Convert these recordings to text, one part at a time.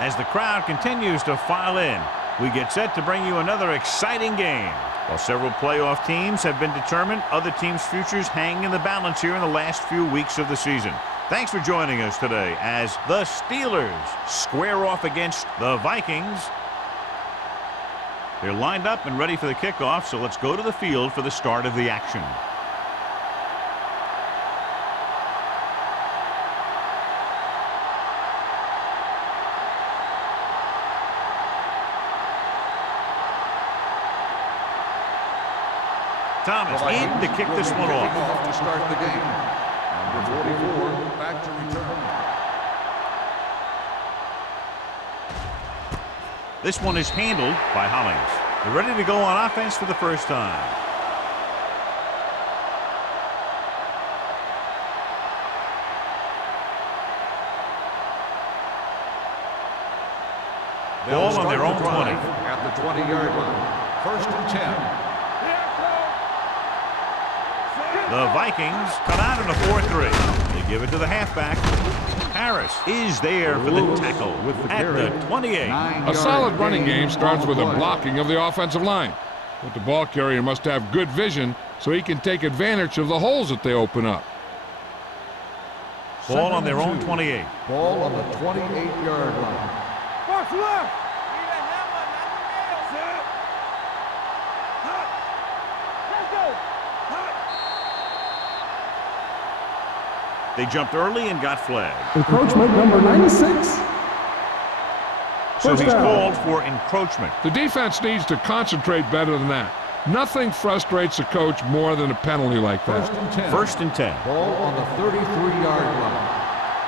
As the crowd continues to file in, we get set to bring you another exciting game. While several playoff teams have been determined, other teams' futures hang in the balance here in the last few weeks of the season. Thanks for joining us today as the Steelers square off against the Vikings. They're lined up and ready for the kickoff, so let's go to the field for the start of the action. Thomas in to kick this one off. To start the game. Number 44 back to return. This one is handled by Hollings. They're ready to go on offense for the first time. Ball on their own 20. At the 20-yard line. First and 10. The Vikings come out in a 4-3. They give it to the halfback. Harris is there for the tackle at the 28. A solid running game starts with a blocking of the offensive line. But the ball carrier must have good vision so he can take advantage of the holes that they open up. Ball on their own 28. Ball on the 28-yard line. Box left. They jumped early and got flagged. Encroachment number 96. So he's called for encroachment. The defense needs to concentrate better than that. Nothing frustrates a coach more than a penalty like that. First and 10. Ball on the 33-yard line.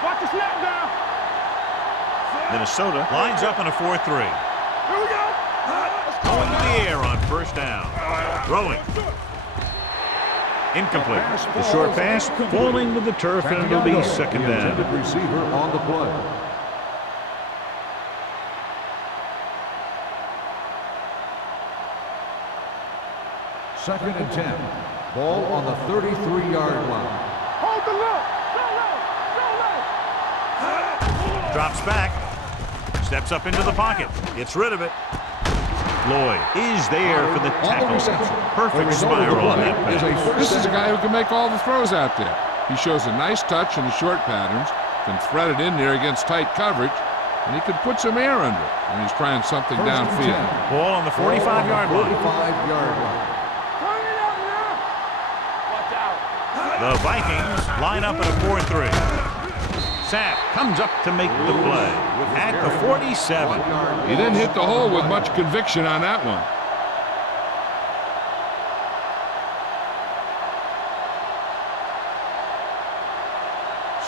Watch the snap down. Minnesota lines up in a 4-3. Here we go. Going to the air on first down. Throwing. Incomplete. The short pass falling to the turf, and it'll be second down. The receiver on the play. Second and 10. Ball on the 33-yard line. Hold the low. Drops back. Steps up into the pocket. Gets rid of it. Lloyd is there for the tackle. Perfect spiral on that pass. This is a guy who can make all the throws out there. He shows a nice touch in the short patterns, can thread it in there against tight coverage, and he can put some air under it when he's trying something downfield. Ball on the 45-yard line. 45-yard line. Turn it up now. Watch out. The Vikings line up in a 4-3. Sapp comes up to make the play at the 47. He didn't hit the hole with much conviction on that one.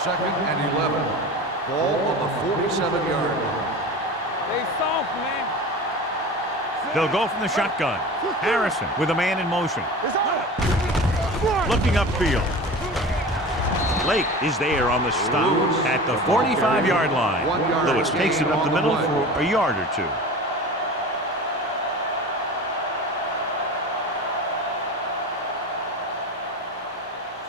Second and 11. Ball on the 47-yard line. They soft, man. They'll go from the shotgun. Harrison with a man in motion. It's up. Looking upfield. Lake is there on the stop at the 45-yard line. Lewis takes it up the middle for a yard or two.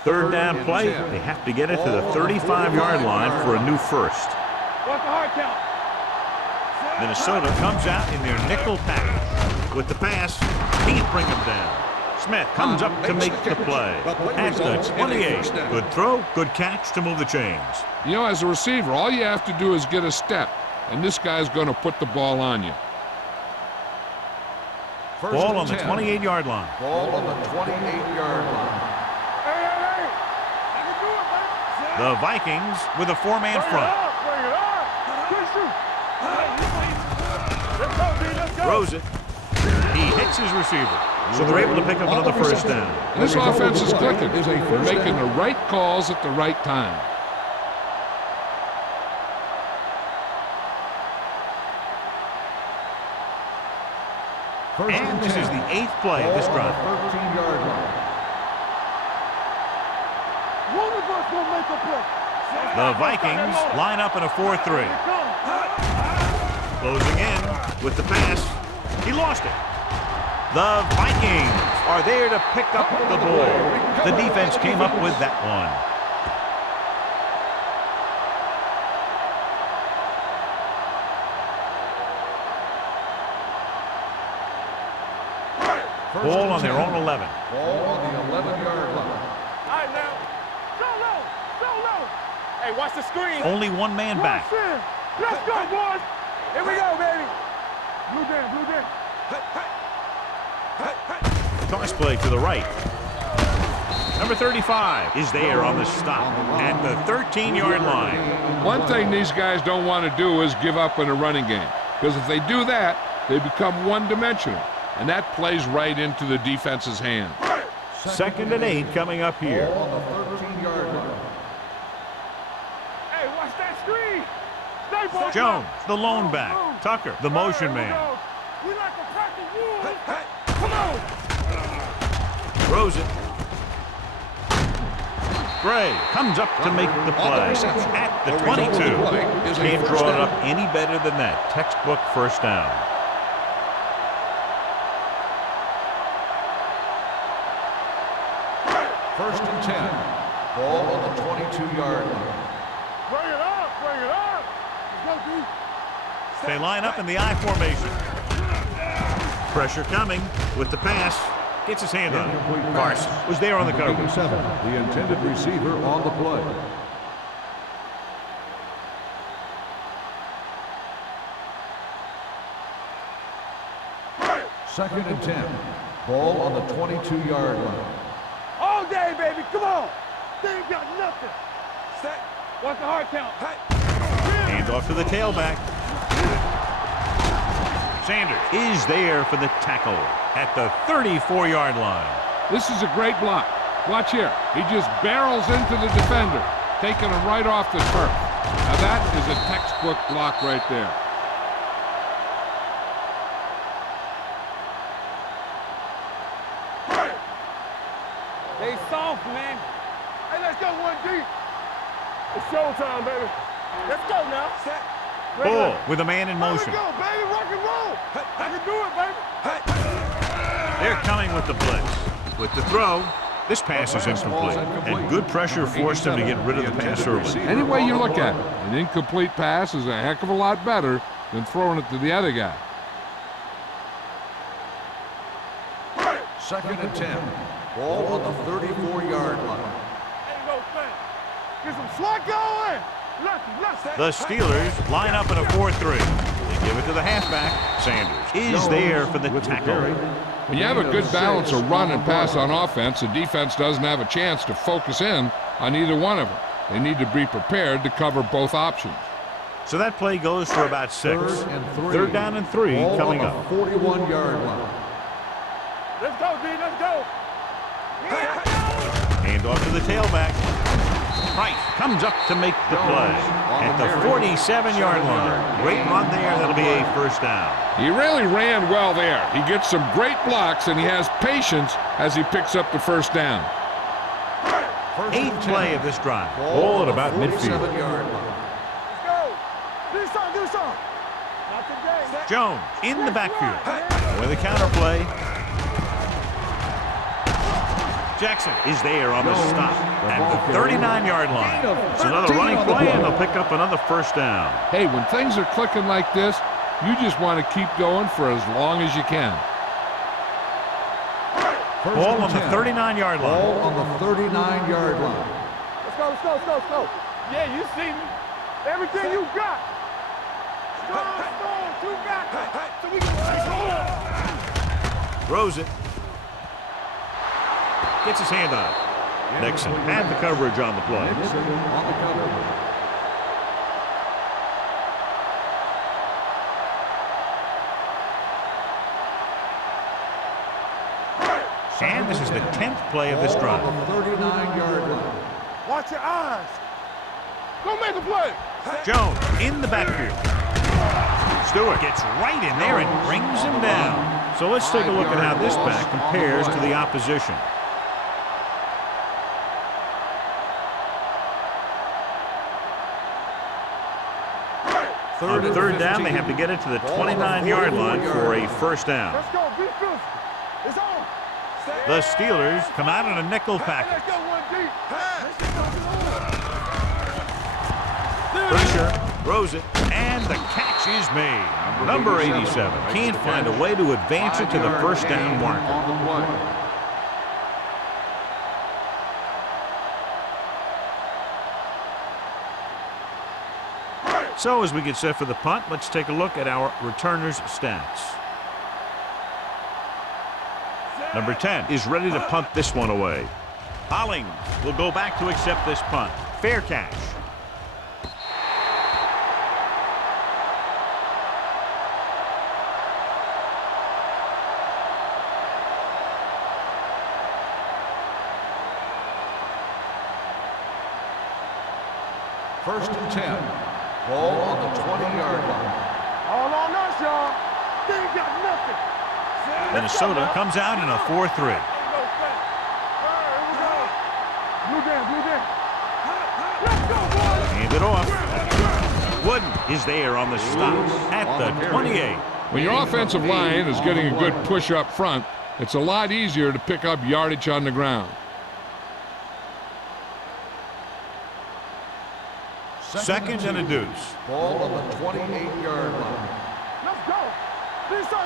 Third down play. They have to get it to the 35-yard line for a new first. What's the hard count? Minnesota comes out in their nickel package. With the pass, can't bring him down. Smith comes up to make the play at the 28. Good throw, good catch to move the chains. You know, as a receiver, all you have to do is get a step, and this guy's going to put the ball on you. Ball on the 28-yard line. Ball on the 28-yard line. Hey. You can do it, man. The Vikings with a four-man front. Bring it up. Good shoot. Let's go, B. Let's go. Throws it. He hits his receiver. So they're able to pick up another first down. And this offense is clicking. They're making the right calls at the right time. And this is the 8th play of this drive. 13-yard line. One of us will make a play. The Vikings line up in a 4-3. Closing in with the pass. He lost it. The Vikings are there to pick up the ball. The defense came up with that one. Ball on their own 11. Ball on the 11-yard line. All right, now. Go low. Go low. Hey, watch the screen. Only one man back. Watch in. Let's go, boys. Here we go, baby. Blue down, blue down. Toss play to the right. Number 35 is there on the stop at the 13-yard line. One thing these guys don't want to do is give up in a running game, because if they do that, they become one-dimensional, and that plays right into the defense's hand. 2nd and 8 coming up here. Ball on the 13-yard line. Hey, watch that screen. Stay ball. Jones, the lone back. Tucker, the motion man. We like a pack of wolves. Come on. Throws it. Gray comes up to make the play at the 22. Can't draw it up any better than that. Textbook first down. First and 10. Ball on the 22-yard line. Bring it up. Bring it up. Let's go, D. They line up in the I formation. Pressure coming with the pass. Gets his hand on it. Carson was there on the coverage. 87, the intended receiver on the play. Second and 10. Ball on the 22-yard line. All day, baby. Come on. They ain't got nothing. Set. Watch the hard count. Hand off to the tailback. Sanders is there for the tackle at the 34-yard line. This is a great block. Watch here. He just barrels into the defender, taking him right off the turf. Now that is a textbook block right there. They soft, man. Hey, let's go, 1D. It's showtime, baby. Let's go now. Set. Bull with a man in motion. Here we go, baby. Rock and roll. I can do it, baby. They're coming with the blitz. With the throw, this pass is incomplete. And good pressure forced him to get rid of the pass early. Any way you look at it, an incomplete pass is a heck of a lot better than throwing it to the other guy. Second and 10. Ball on the 34-yard line. Ain't no thing. Get some slot going. The Steelers line up in a 4-3. They give it to the halfback. Sanders is there for the tackle. When you have a good balance of run and pass on offense, the defense doesn't have a chance to focus in on either one of them. They need to be prepared to cover both options. So that play goes for about 6. Third down and 3 coming up. 41-yard line. Let's go, D. Let's go. Hand off to the tailback. Price comes up to make the play at the 47-yard line. Great run there. That'll be a first down. He really ran well there. He gets some great blocks, and he has patience as he picks up the first down. 8th play of this drive. Ball at about midfield. Let's go. Do something. Do something. Not today. Jones in the backfield with a counter play. Jackson is there on the stop at the 39-yard line. It's another running play, and they'll pick up another first down. Hey, when things are clicking like this, you just want to keep going for as long as you can. Ball on the 39-yard line. Ball on the 39-yard line. Let's go. Let's go. Let's go. Let's go. Yeah, you see me. Everything you got. Strong. 2 back. So we can Throws it. Gets his hand on it. Nixon had the coverage on the play. Nixon on the coverage. And this is the 10th play of this drive. On the 39-yard line. watch your eyes. Go make a play. Jones in the backfield. Stewart gets right in there and brings him down. So let's take a look at how this back compares to the opposition. On third down, they have to get it to the 29-yard line for a first down. Let's go. Be physical. It's on. The Steelers come out in a nickel package. Let's go 1D. Pressure, throws it, and the catch is made. Number 87 can't find a way to advance it to the first down marker. On the play. So as we get set for the punt, let's take a look at our returners' stats. Number 10 is ready to punt this one away. Hollings will go back to accept this punt. Fair catch. First and 10. Ball on the 20-yard line. All on us, y'all. They ain't got nothing. Minnesota comes out in a 4-3. Blue down, blue down. Let's go, boys. Hand it off. Wooden is there on the stop at the 28. When your offensive line is getting a good push up front, it's a lot easier to pick up yardage on the ground. Second and a deuce. Ball on the 28-yard line. Let's go. Do something.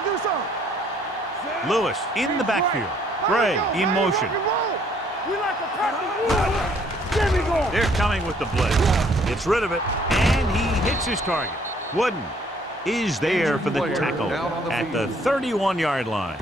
Lewis in the backfield. Gray in motion. We like a pack. There we go. They're coming with the blitz. Gets rid of it, and he hits his target. Wooden is there for the tackle at the 31-yard line.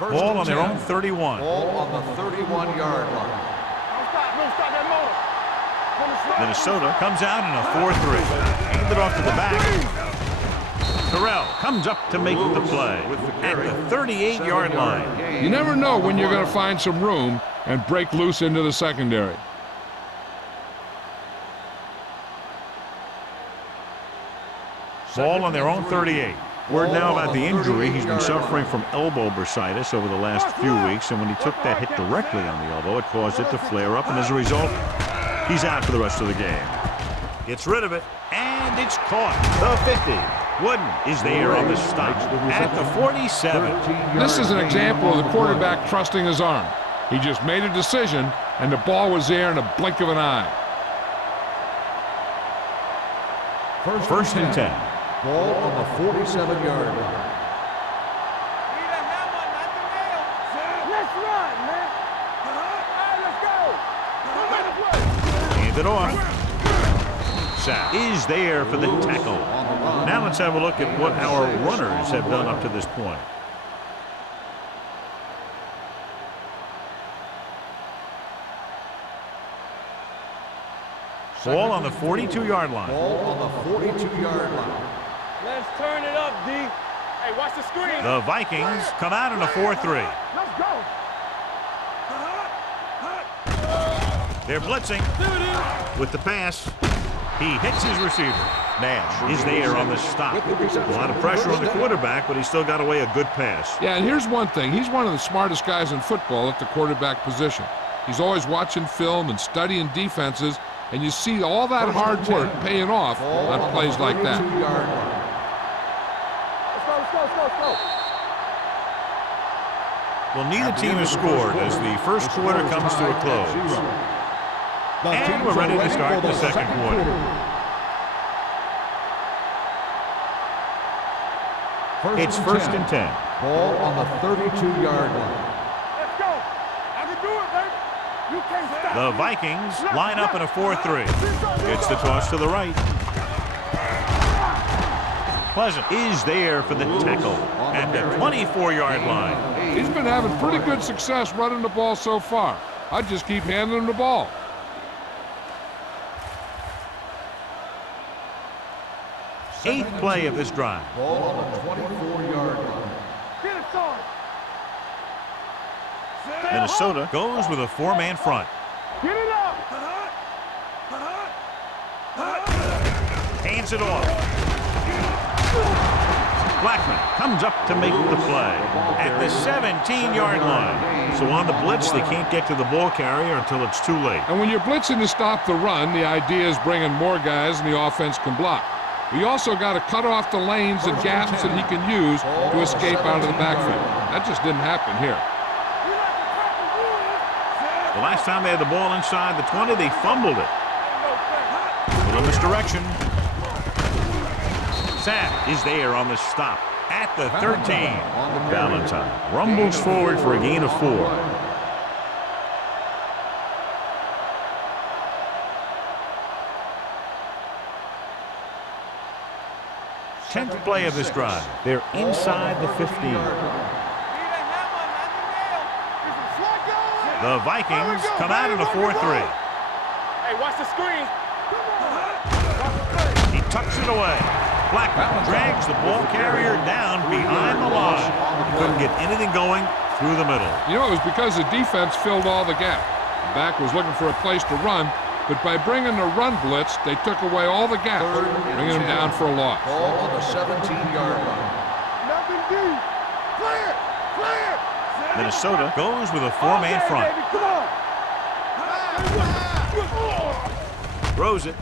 Ball on their own 31. Ball on the 31-yard line. Don't stop that motor. Minnesota comes out in a 4-3. Hand it off to the back. Terrell comes up to make the play at the 38-yard line. You never know when you're going to find some room and break loose into the secondary. Ball on their own 38. Word now about the injury. He's been suffering from elbow bursitis over the last few weeks, and when he took that hit directly on the elbow, it caused it to flare up, and as a result, he's out for the rest of the game. Gets rid of it, and it's caught. The 50. Wooden is there on the stop at the 47. This is an example of the quarterback trusting his arm. He just made a decision, and the ball was there in a blink of an eye. First and 10. Ball on the 47-yard line. Let's run, man. All right, let's go. Hand it off. Sack is there for the tackle. Now let's have a look at what our runners have done up to this point. Ball on the 42-yard line. Ball on the 42-yard line. Let's turn it up, D. Hey, watch the screen. The Vikings come out in a 4-3. Let's go. They're blitzing with the pass. He hits his receiver. Nash is there on the stop. A lot of pressure on the quarterback, but he still got away a good pass. Yeah, and here's one thing. He's one of the smartest guys in football at the quarterback position. He's always watching film and studying defenses, and you see all that hard work paying off on plays like that. Let's go. Well, neither team has scored as the first quarter comes to a close. And we're ready to start the second quarter. It's first and 10. Ball on the 32-yard line. Let's go. I can do it, baby. You can't stop. The Vikings line up in a 4-3. Gets the toss to the right. Pleasant is there for the tackle at the 24-yard line. He's been having pretty good success running the ball so far. I'd just keep handing him the ball. Eighth play of this drive. Ball on the 24-yard line. Get it started. Minnesota goes with a four-man front. Get it up. Hands it off. Blackman comes up to make the play at the 17-yard line. So on the blitz, they can't get to the ball carrier until it's too late. And when you're blitzing to stop the run, the idea is bringing more guys and the offense can block. We also got to cut off the lanes and gaps that he can use to escape out of the backfield. That just didn't happen here. The last time they had the ball inside the 20, they fumbled it. A little misdirection. Sapp is there on the stop at the 13. Valentine rumbles forward for a gain of 4. 10th play of this drive. They're inside the 15. The Vikings come out in a 4-3. Hey, watch the screen. He tucks it away. Blackman drags the ball carrier down behind the line. He couldn't get anything going through the middle. You know, it was because the defense filled all the gap. The back was looking for a place to run, but by bringing the run blitz, they took away all the gap, bringing him down for a loss. Ball on the 17-yard line. Nothing deep. Clear. Clear. Minnesota goes with a 4-man front. Throws it.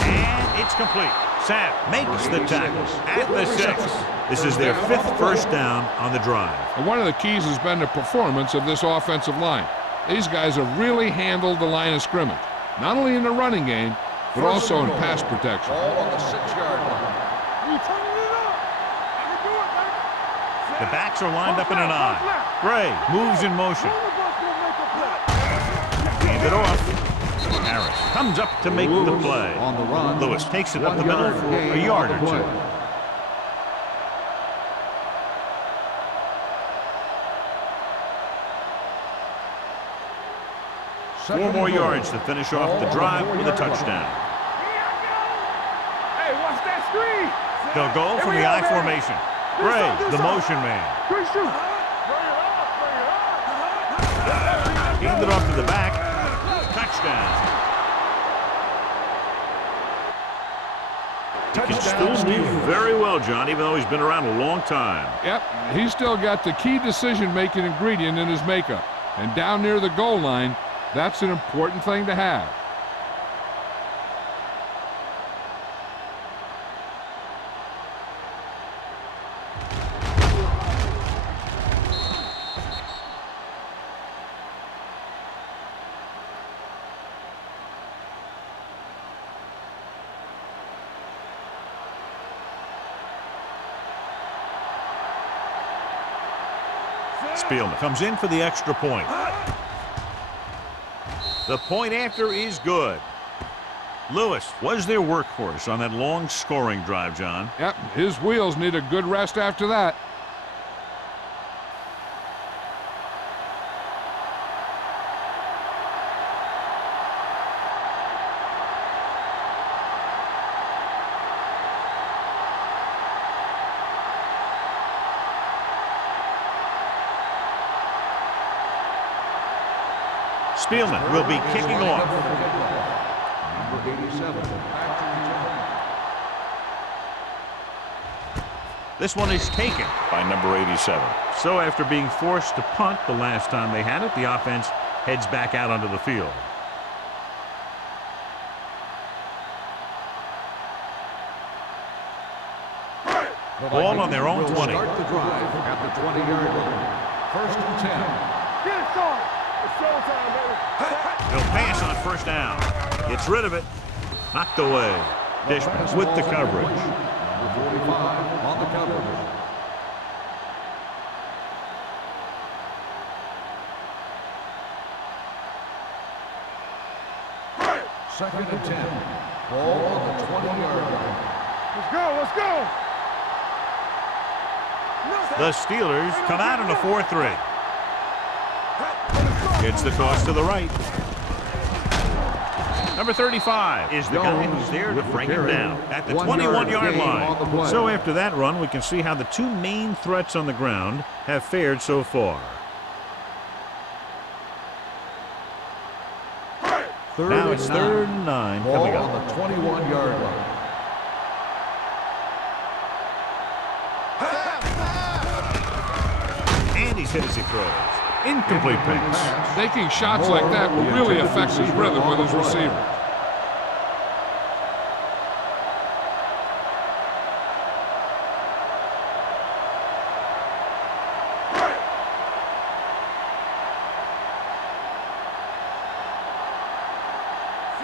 And it's complete. Sapp makes the tackle at the 6. This is their 5th first down on the drive. And one of the keys has been the performance of this offensive line. These guys have really handled the line of scrimmage, not only in the running game, but also in pass protection. Ball on the 6-yard line. The backs are lined up in an I. Gray moves in motion. Hand it off. Harris comes up to make the play. On the run. Lewis takes it up the middle for a yard or 2. Four more yards to finish off the drive with a touchdown. Hey, watch that screen. They'll go from the I formation. Gray, the motion man. Hand it off to the back. Touchdown. He can still move very well, John, even though he's been around a long time. Yep, he's still got the key decision-making ingredient in his makeup. And down near the goal line, that's an important thing to have. Spielman comes in for the extra point. The point after is good. Lewis was their workhorse on that long scoring drive, John. Yep, his wheels need a good rest after that. Spielman will be kicking off. Number 87. This one is taken by number 87. So after being forced to punt the last time they had it, the offense heads back out onto the field. Ball on their own 20. Start the drive at the 20-yard line. 1st and 10. Get it started. It's showtime, baby. He'll pass on 1st down. Gets rid of it. Knocked away. Dishman with the coverage. Number 45 on the coverage. Second and 10. Ball on the 20-yard line. Let's go. Let's go. The Steelers come out in a 4-3. Gets the toss to the right. Number 35 is the guy who's there to bring him down at the 21-yard line. So after that run, we can see how the two main threats on the ground have fared so far. Now it's 3rd and 9 coming Ball up. on the 21-yard line. And he's hit as he throws. Incomplete pass. Taking shots like that really affects his rhythm with his receiver.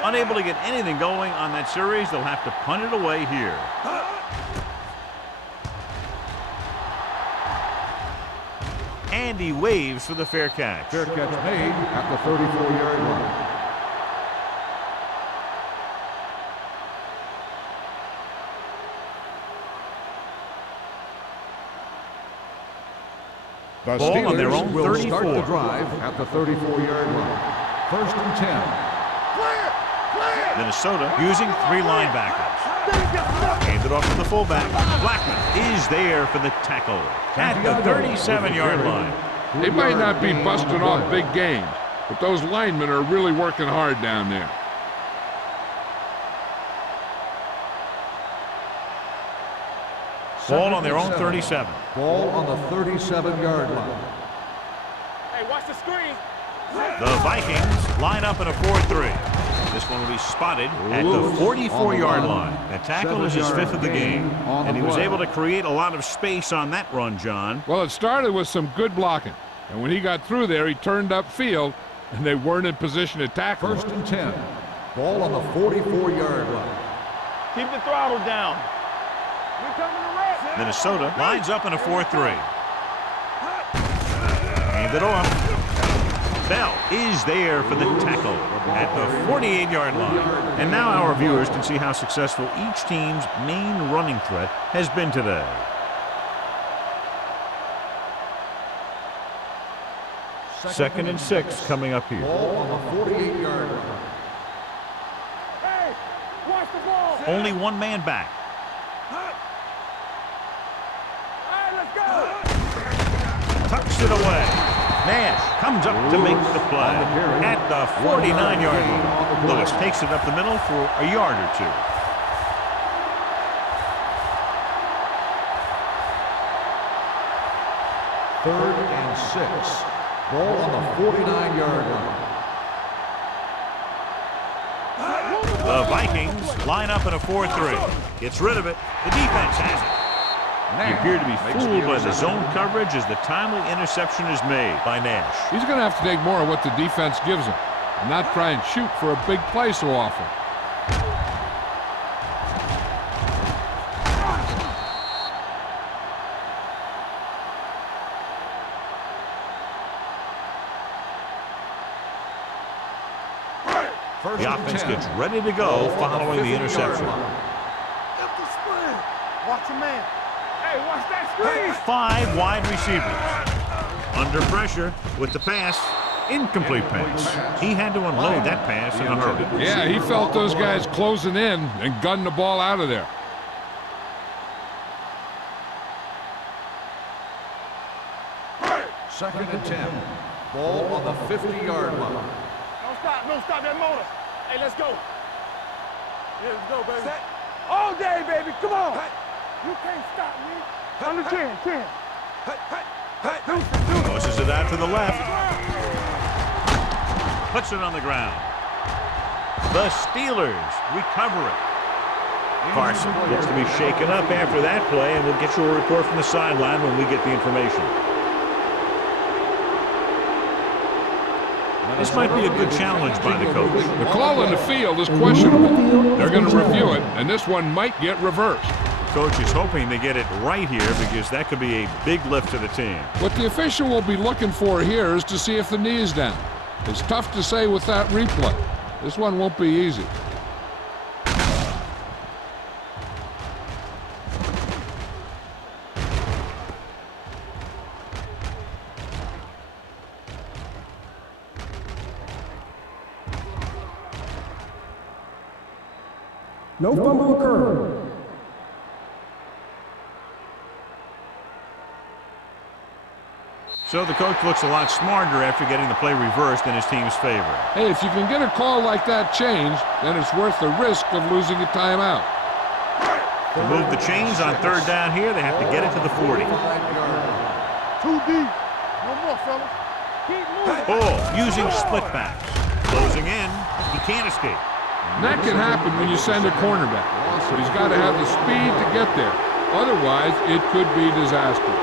Unable to get anything going on that series, they'll have to punt it away here. And he waves for the fair catch. Fair catch made at the 34-yard line. The Ball on their Steelers own will 34. start the drive at the 34-yard line. 1st and 10. Minnesota using 3 linebackers. Hand it off to the fullback. Blackman is there for the tackle at the 37-yard line. They might not be busting off big games, but those linemen are really working hard down there. Ball on their own 37. Ball on the 37-yard line. Hey, watch the screen. The Vikings line up in a 4-3. This one will be spotted at the 44-yard line. That tackle is his 5th of the game, and he was able to create a lot of space on that run, John. Well, it started with some good blocking, and when he got through there, he turned upfield, and they weren't in position to tackle him. 1st and 10. Ball on the 44-yard line. Keep the throttle down. We coming to rest. Minnesota lines up in a 4-3. Hand it off. Bell is there for the tackle at the 48-yard line. And now our viewers can see how successful each team's main running threat has been today. Second and 6 coming up here. Ball on the 48-yard line. Hey, watch the ball. Only one man back. All right, let's go. Tucks it away. Nash comes up to make the play at the 49-yard line. Lewis takes it up the middle for a yard or two. Third and 6. Ball on the 49-yard line. The Vikings line up in a 4-3. Gets rid of it. The defense has it. He appeared to be fooled by the zone coverage as the timely interception is made by Nash. He's going to have to take more of what the defense gives him and not try and shoot for a big play so often. The offense gets ready to go following the interception. Watch your man. Hey, watch that screen. 5 wide receivers. Under pressure with the pass. Incomplete pass. He had to unload that pass in a hurry. Yeah, he felt those guys closing in and gunned the ball out of there. Second and 10. Ball on the 50-yard line. Don't stop that motor. Hey, let's go. Yeah, let's go, baby. Set. All day, baby. Come on. You can't stop me. Under 10. Pushes it out to the left. Puts it on the ground. The Steelers recover it. Carson looks to be shaken up after that play, and we'll get you a report from the sideline when we get the information. This might be a good challenge by the coach. The call in the field is questionable. They're going to review it, and this one might get reversed. Coach is hoping they get it right here because that could be a big lift to the team. What the official will be looking for here is to see if the knee is down. It's tough to say with that replay. This one won't be easy. No fumble occurred. So the coach looks a lot smarter after getting the play reversed in his team's favor. Hey, if you can get a call like that changed, then it's worth the risk of losing a timeout. To move the chains on third down here, they have to get it to the 40. Too deep. No more, fellas. Keep moving. Bull using split backs. Closing in. He can't escape. And that can happen when you send a cornerback. But he's got to have the speed to get there. Otherwise, it could be disastrous.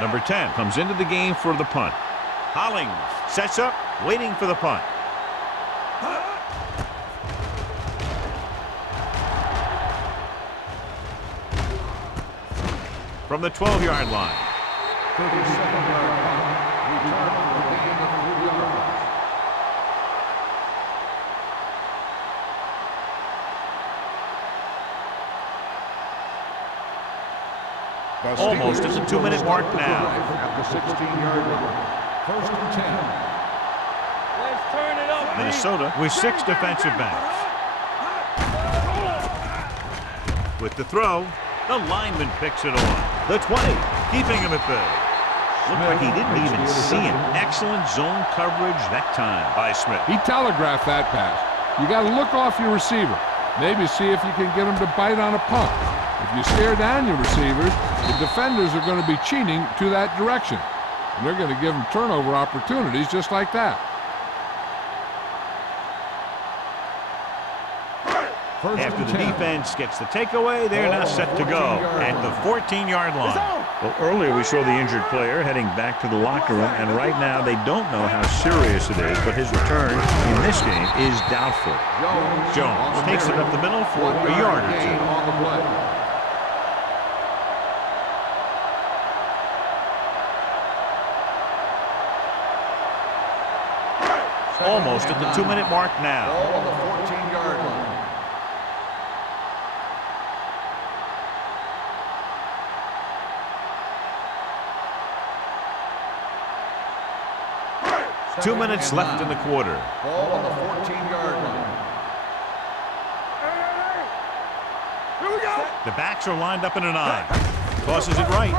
Number 10 comes into the game for the punt. Hollings sets up, waiting for the punt. From the 12-yard line. 37-yard punt. Return for a gain of 3 yards. Almost at the 2-minute mark now. At the 16-yard line. 1st and 10. Let's turn it up. Minnesota with 6 defensive backs. With the throw, the lineman picks it off. The 20, keeping him at bay. Looked like he didn't even see him. Excellent zone coverage that time by Smith. He telegraphed that pass. You got to look off your receiver. Maybe see if you can get him to bite on a pump. If you stare down your receivers, the defenders are going to be cheating to that direction. And they're going to give them turnover opportunities just like that. After the defense gets the takeaway, they're now set to go at the 14-yard line. Well, earlier we saw the injured player heading back to the locker room, and right now they don't know how serious it is, but his return in this game is doubtful. Jones takes it up the middle for a yard or two. On the play. Almost at the 2-minute mark now. Ball on the 14-yard line. Two minutes left in the quarter. Ball on the 14-yard line. Here we go. The backs are lined up in an I. Tosses it right.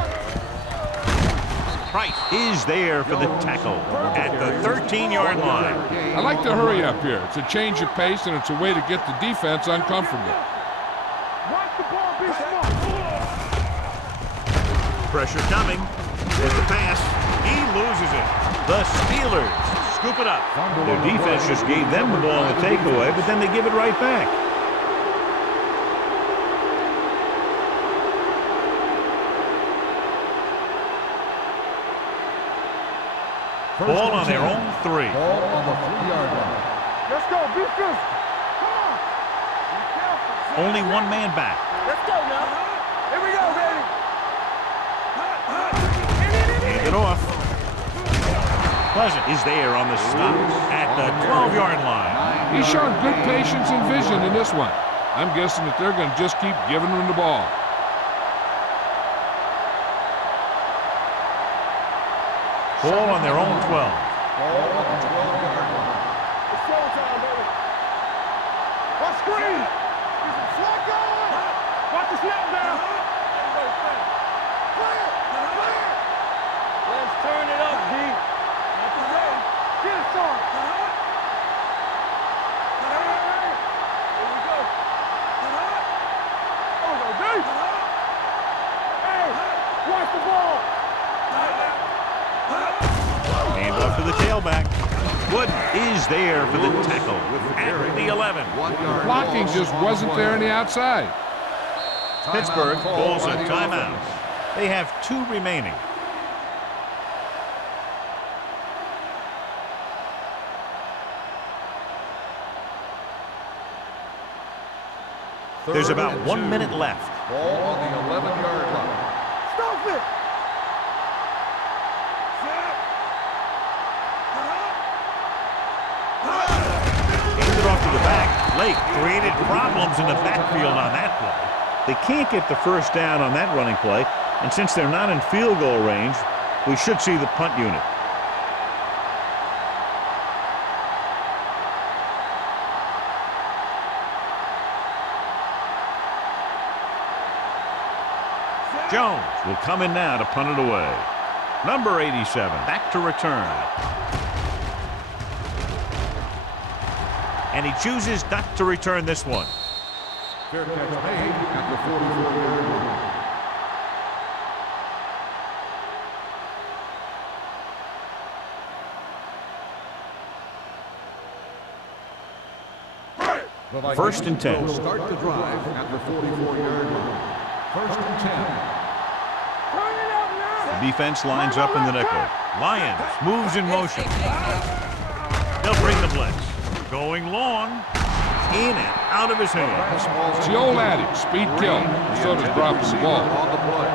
Price is there for the tackle at the 13-yard line. I like to hurry up here. It's a change of pace, and it's a way to get the defense uncomfortable. Watch the ball be smart. Pressure coming. There's the pass. He loses it. The Steelers scoop it up. Their defense just gave them the ball on the takeaway, but then they give it right back. Ball on their own 3. Ball on the 3-yard line. Let's go. Be physical. Come on. Be careful. Only one man back. Let's go now. Here we go, baby. Hand it off. Pleasant is there on the stop at the 12-yard line. He's shown good patience and vision in this one. I'm guessing that they're going to just keep giving him the ball. Ball on their own 12. Ball on the 12-yard line. It's show time, baby. Watch screen. Slot going. Watch the snap down. Let's turn it up, D. Get it, son. Here we go. Oh, no, D. Hey, watch the ball. Hand off to the tailback. Wood is there for the tackle at the 11. 1-yard Blocking loss just on wasn't the there play. on the outside. Pittsburgh Timeout called calls a by the timeout. offense. They have 2 remaining. There's about 1 minute left. Ball on the 11-yard line. Stop it. Handed off to the back. Lake created problems in the backfield on that play. They can't get the first down on that running play, and since they're not in field goal range, we should see the punt unit. Jones will come in now to punt it away. Number 87, back to return. And he chooses not to return this one. Fair catch made at the 44-yard line. The Vikings 1st and 10. will start the drive at the 44-yard line. 1st and 10. Turn it up now. Defense lines up in the nickel. Lions moves in motion. They'll bring the blitz. Going long. In and out of his hands. It's the old adage, speed kill. So does dropping the ball. On the play.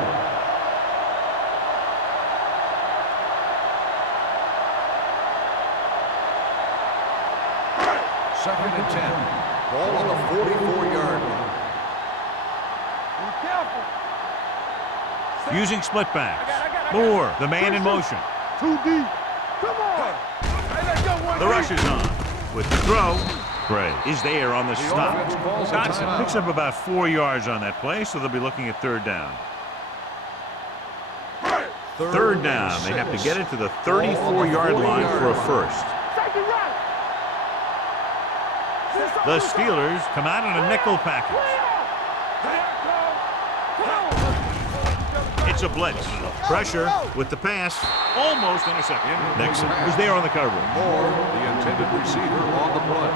Second and 10. Ball on the 44-yard line. Be careful. Using split backs. Moore, the man in motion. Too deep. Come on. Hey, let's go. The rush is on. With the throw, Gray is there on the stop. offense calls a Dotson timeout. picks up about 4 yards on that play, so they'll be looking at third down. Third down. They have to get it to the 34-yard line for a first. Take it right. The Steelers come out in a nickel package. It's a blitz. Pressure with the pass. Almost intercepted. Nixon was there on the coverage. Moore, the intended receiver, on the play.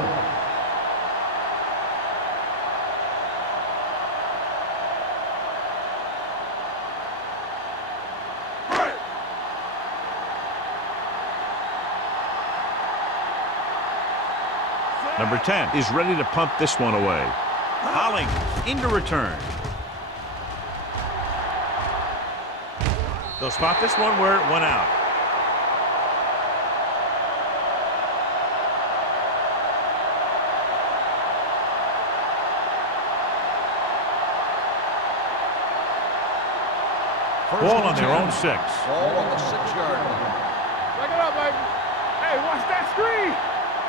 Number 10 is ready to punt this one away. Holling into return. They'll spot this one where it went out. Ball on their own 6. Ball on the 6-yard line. Back it up, baby. Hey, watch that screen.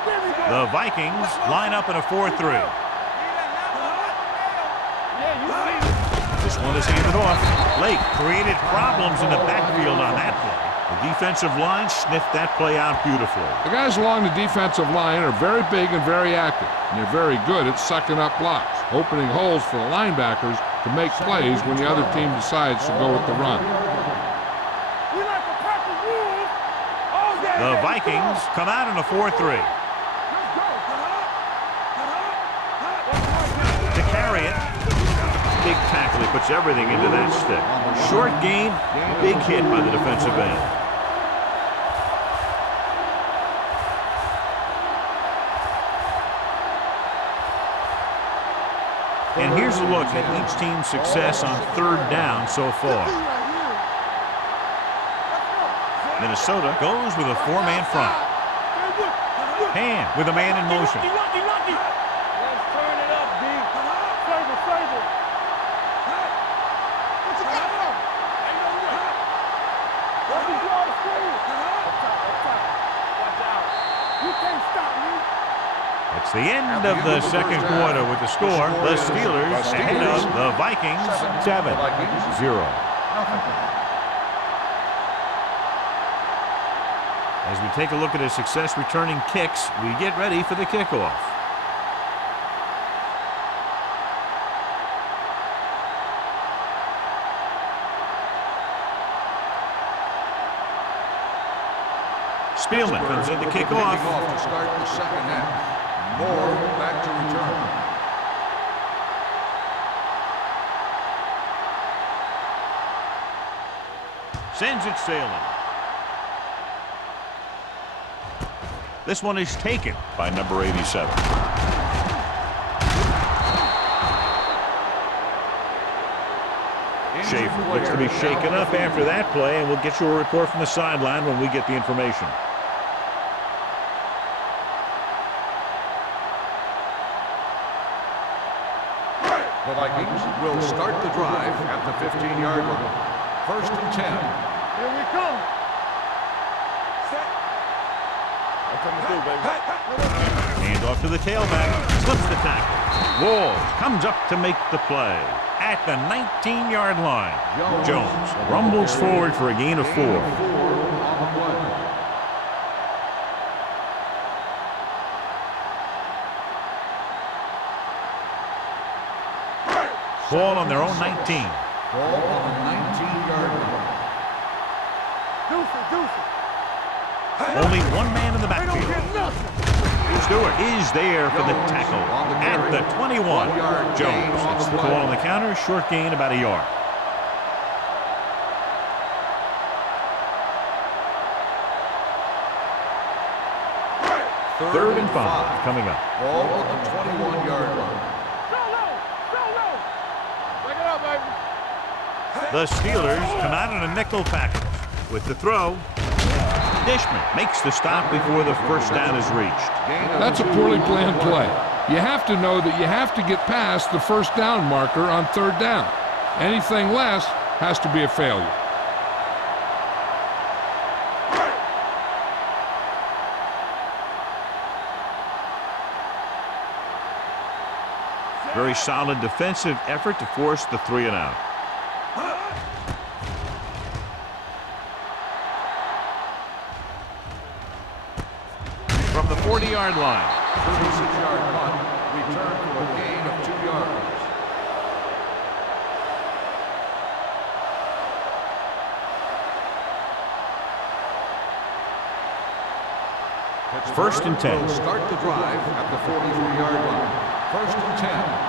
There we go. The Vikings line up in a 4-3. Yeah, you see it. This one is handed off. Lake created problems in the backfield on that play. The defensive line sniffed that play out beautifully. The guys along the defensive line are very big and very active, and they're very good at sucking up blocks, opening holes for the linebackers to make plays when the other team decides to go with the run. We like to practice rules all day. The Vikings come out in a 4-3. Let's go. To carry it, big tackle. He puts everything into that stick. Short gain, big hit by the defensive end. And here's a look at each team's success on third down so far. Minnesota goes with a 4-man front. Hand with a man in motion. Let's turn it up, D. Flavor. What you got? Ain't no way. Let me draw the screen. Up top. Watch out. You can't stop me. It's the end of the second quarter with the score. The Steelers ahead of the Vikings 7-0. As we take a look at his success returning kicks, we get ready for the kickoff. Spielman comes in to kick Kicking off. off to start the second half. Moore back to return. Sends it sailing. This one is taken by number 87. Schaefer looks to be shaken up after that play, and we'll get you a report from the sideline when we get the information. The Vikings will start the drive at the 15-yard line. First and 10. Here we come. Set. I'm coming through, baby. Hand off to the tailback. Slips the tackle. Wall comes up to make the play at the 19-yard line. Jones rumbles forward for a gain of 4. On the play. Ball on their own 19. Ball on the 19-yard line. Deuce. Only one man in the They don't backfield. get nothing. Stewart is there for the tackle at the 21. Jones hits the ball on the counter. Short gain about a yard. Third and 5 coming up. Ball on the 21-yard line. Break it up, baby. The Steelers come out in a nickel package. With the throw, Dishman makes the stop before the first down is reached. That's a poorly planned play. You have to know that you have to get past the first down marker on third down. Anything less has to be a failure. Very solid defensive effort to force the 3 and out. From the 40-yard line. 36-yard punt, return for a gain of 2 yards. First and 10. Will start the drive at the 43-yard line. First and 10.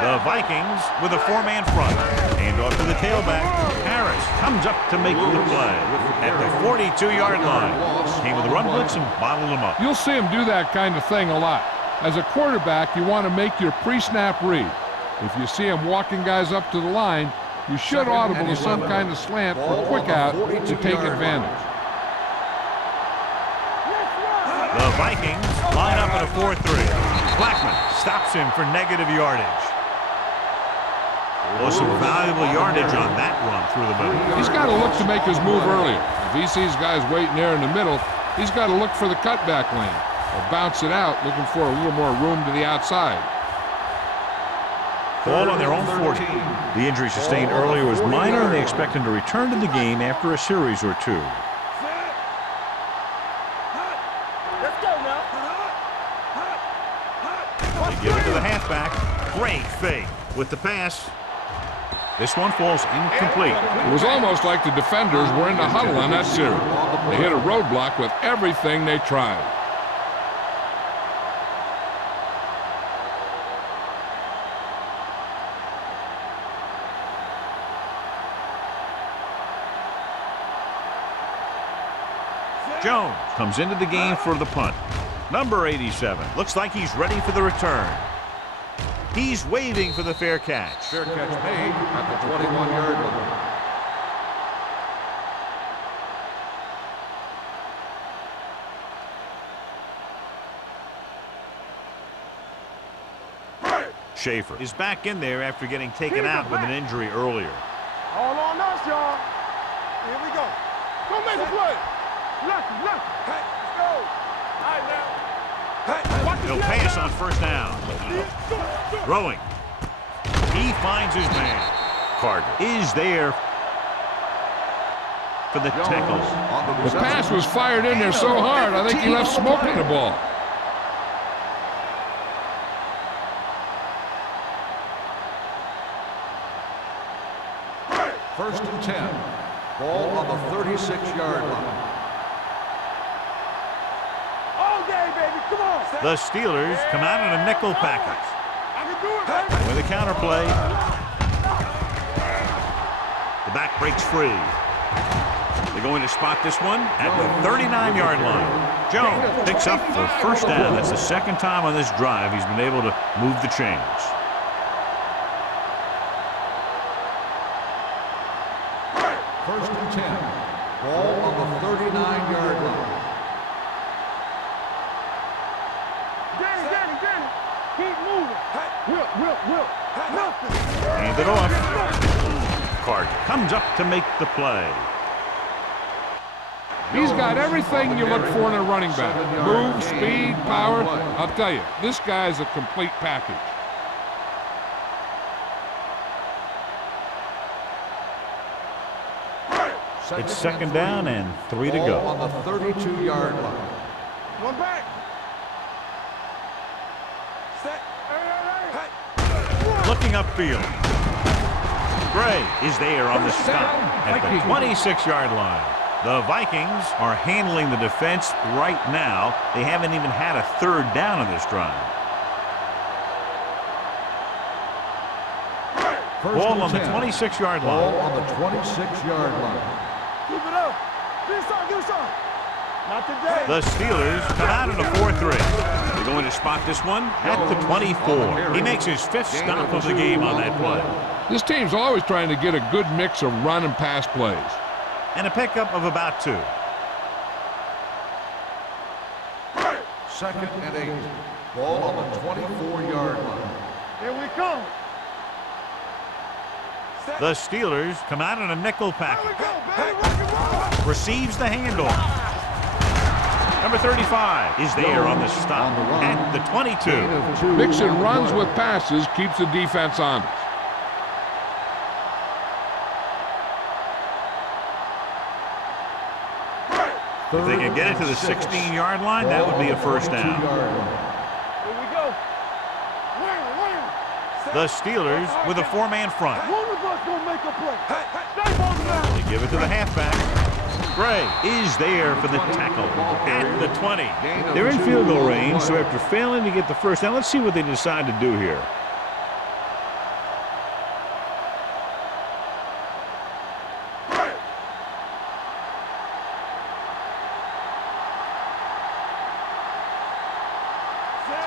The Vikings with a 4-man front. Hand off to the tailback. Harris comes up to make the play at the 42-yard line. Came with a run blitz and bottled him up. You'll see him do that kind of thing a lot. As a quarterback, you want to make your pre-snap read. If you see him walking guys up to the line, you should audible to some kind of slant or quick out to take advantage. The Vikings line up in a 4-3. Blackman stops him for negative yardage. Well, some valuable yardage on that run through the middle. He's got to look to make his move earlier. If he sees guys waiting there in the middle, he's got to look for the cutback lane or bounce it out, looking for a little more room to the outside. Ball on their own 40. The injury sustained earlier was minor, and they expect him to return to the game after a series or 2. They give it to the halfback. Great fake with the pass. This one falls incomplete. It was almost like the defenders were in the huddle on that series. They hit a roadblock with everything they tried. Jones comes into the game for the punt. Number 87. Looks like he's ready for the return. He's waving for the fair catch. Fair catch made at the 21-yard line. Schaefer is back in there after getting taken out with an injury earlier. All on us, y'all. Here we go. Go make the play. Lucky. Hey, let's go. All right, now. He'll pass on first down. Throwing. He finds his man. Carter is there for the tackle. The pass was fired in there so hard, I think he left smoke in the ball. First and 10. Ball on the 36-yard line. The Steelers come out in a nickel package. With a counter play. The back breaks free. They're going to spot this one at the 39-yard line. Jones picks up the first down. That's the second time on this drive he's been able to move the chains. First and 10. Ball on the 39-yard line. Hand it off. Carter comes up to make the play. He's got everything you look for in a running back. Move, speed, power. I'll tell you, this guy's a complete package. It's second down and 3 to go. On the 32-yard line. One back. Looking upfield. Gray is there on the stop at the 26-yard line. The Vikings are handling the defense right now. They haven't even had a third down on this drive. Ball on the 26-yard line. Ball on the 26-yard line. Keep it up. Get inside. Not today. The Steelers come out in a 4-3. They're going to spot this one at the 24. He makes his 5th stop of the game on that play. This team's always trying to get a good mix of run and pass plays. And a pickup of about 2. 2nd and 8. Ball on the 24-yard line. Here we come. The Steelers come out in a nickel package. Here we go, baby. Rock and roll. Receives the handoff. Number 35 is there on the stop at the 22. Mixing runs with passes keeps the defense honest. If they can get it to the 16-yard line, that would be a first down. Here we go. The Steelers with a 4-man front. One of us gonna make a play. Stay on the line. They give it to the halfback. Gray is there for the tackle at the 20. They're in field goal range, so after failing to get the first down, let's see what they decide to do here.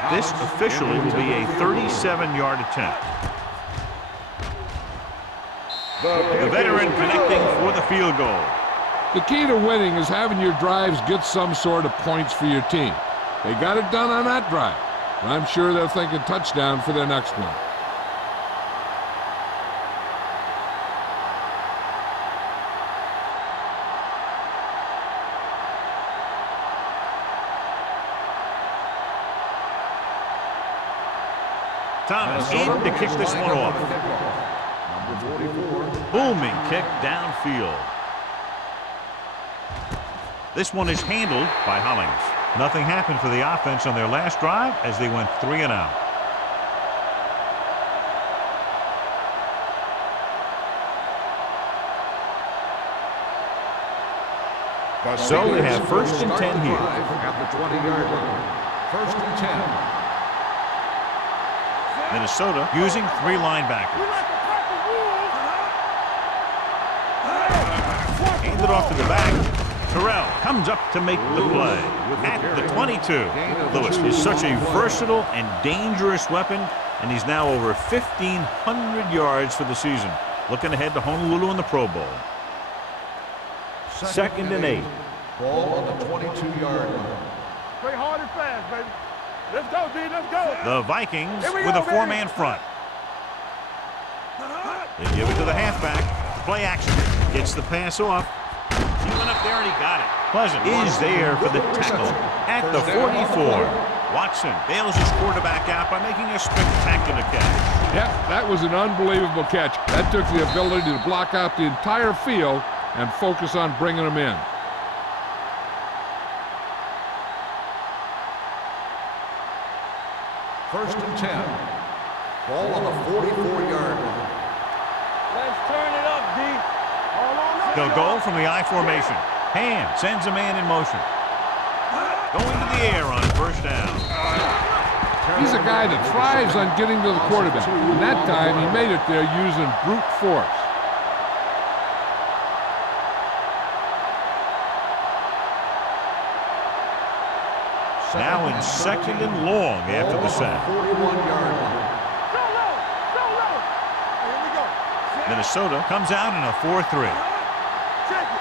This officially will be a 37-yard attempt. The veteran connecting for the field goal. The key to winning is having your drives get some sort of points for your team. They got it done on that drive. I'm sure they're thinking touchdown for their next one. Thomas in to kick this one off. Booming kick downfield. This one is handled by Hollings. Nothing happened for the offense on their last drive as they went 3 and out. So they have 1st and 10 here. At the 20-yard line. 1st and 10. Minnesota using 3 linebackers. Handed off to the back. Terrell comes up to make the play at the 22. Lewis is such a versatile and dangerous weapon, and he's now over 1,500 yards for the season. Looking ahead to Honolulu in the Pro Bowl. 2nd and 8. Ball on the 22-yard line. Play hard and fast, baby. Let's go, D. Let's go. The Vikings with a 4-man front. They give it to the halfback. Play action. Gets the pass off. He went up there and he got it. Pleasant is there for the tackle at the 44. Watson bails his quarterback out by making a spectacular catch. Yeah, that was an unbelievable catch. That took the ability to block out the entire field and focus on bringing them in. First and 10. Ball on the 44-yard line. Let's turn it up, D. All on up. They'll go from the I formation. Ham sends a man in motion. Going to the air on 1st down. He's a guy that thrives on getting to the quarterback. And that time he made it there using brute force. Now in 2nd and long after the sack. 41-yard line. Go low. Go low. Here we go. Minnesota comes out in a 4-3. Check it.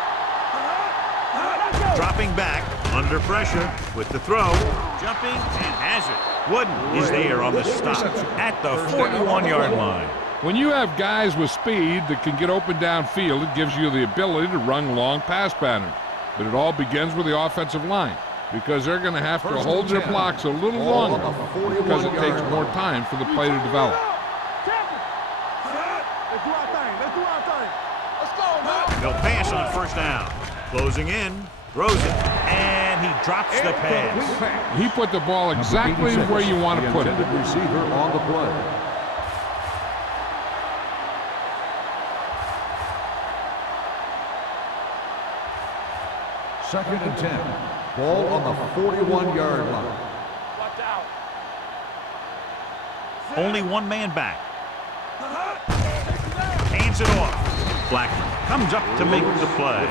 Let's go. Dropping back under pressure with the throw. Jumping and has it. Wooden is there on the stop at the 41-yard line. When you have guys with speed that can get open downfield, it gives you the ability to run long pass patterns. But it all begins with the offensive line, because they're going to have to hold their blocks a little longer because it takes more time for the play to develop. Let's do our thing. Let's do our thing. Let's go, man. They'll pass on 1st down. Closing in, throws it, and he drops the pass. He put the ball exactly where you want to put it. Receiver on the play. Second and 10. Ball on the 41-yard line. Watch out. Only 1 man back. Hands it off. Blackman comes up to make the play.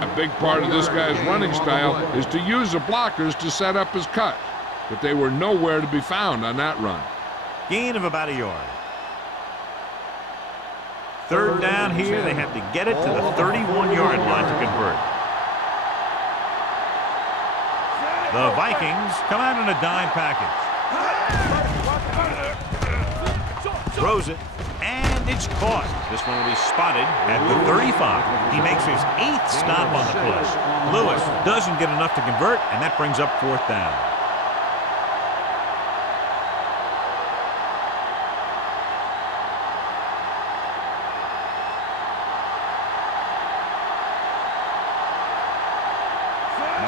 A big part of this guy's running style is to use the blockers to set up his cut, but they were nowhere to be found on that run. Gain of about a yard. Third down here. They have to get it to the 31-yard line to convert. The Vikings come out in a dime package. Throws it, and it's caught. This one will be spotted at the 35. He makes his 8th stop on the play. Lewis doesn't get enough to convert, and that brings up 4th down.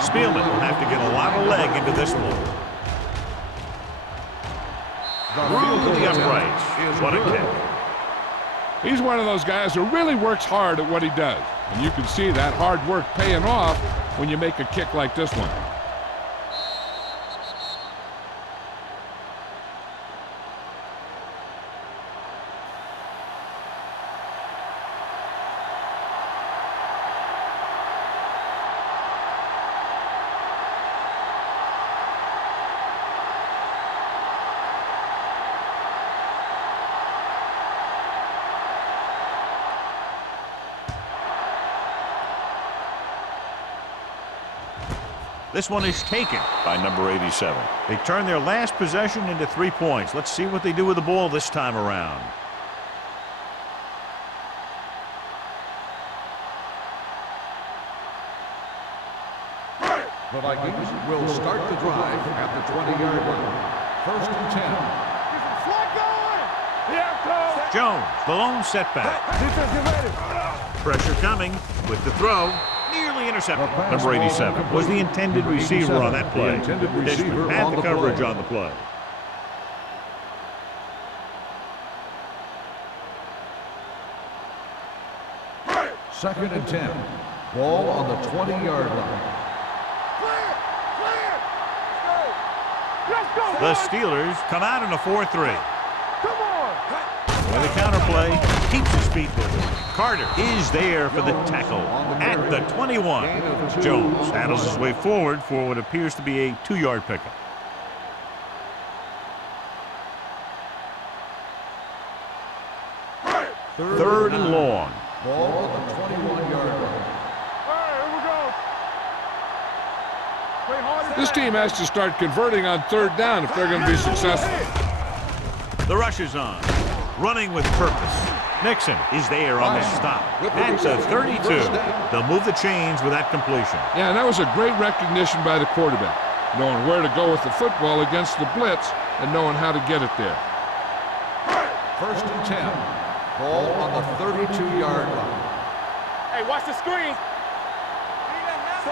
Spielman will have to get a lot of leg into this one. Through the uprights. What a kick. He's one of those guys who really works hard at what he does. And you can see that hard work paying off when you make a kick like this one. This one is taken by number 87. They turn their last possession into 3 points. Let's see what they do with the ball this time around. The Vikings will start the drive at the 20-yard line. 1st and 10. Jones, the lone setback. Pressure coming with the throw. Nearly intercepted. Number 87 was the intended receiver on that play. Dishman had the coverage on the play. Second and 10. Ball on the 20-yard line. The Steelers come out in a 4-3. With a counter play, keeps his feet moving. Carter is there for the tackle at the 21. Jones paddles his way forward for what appears to be a 2-yard pickup. Third and long. Ball on the 21-yard line. This team has to start converting on 3rd down if they're going to be successful. The rush is on. Running with purpose. Nixon is there on the stop. At the 32. They'll move the chains with that completion. Yeah, and that was a great recognition by the quarterback, knowing where to go with the football against the blitz and knowing how to get it there. 1st and 10. Ball on the 32-yard line. Hey, watch the screen.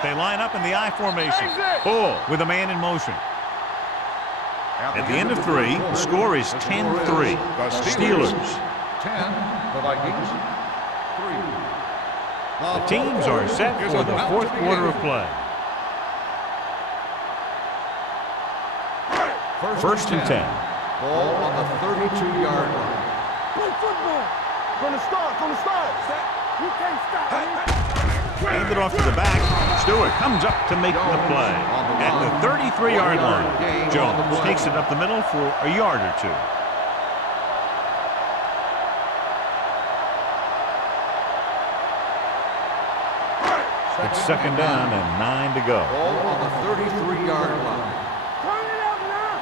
They line up in the I formation. Bull with a man in motion. At the end of 3, the score is 10-3. Steelers. 10. The Vikings. 3. The teams are set for the 4th quarter of play. 1st and 10. Ball on the 32-yard line. Play football. Gonna start. You can't stop me. Hand it off to the back. Stewart comes up to make the play. At the 33-yard line, Jones takes it up the middle for a yard or 2. It's 2nd down and 9 to go. Ball on the 33-yard line. Turn it out now.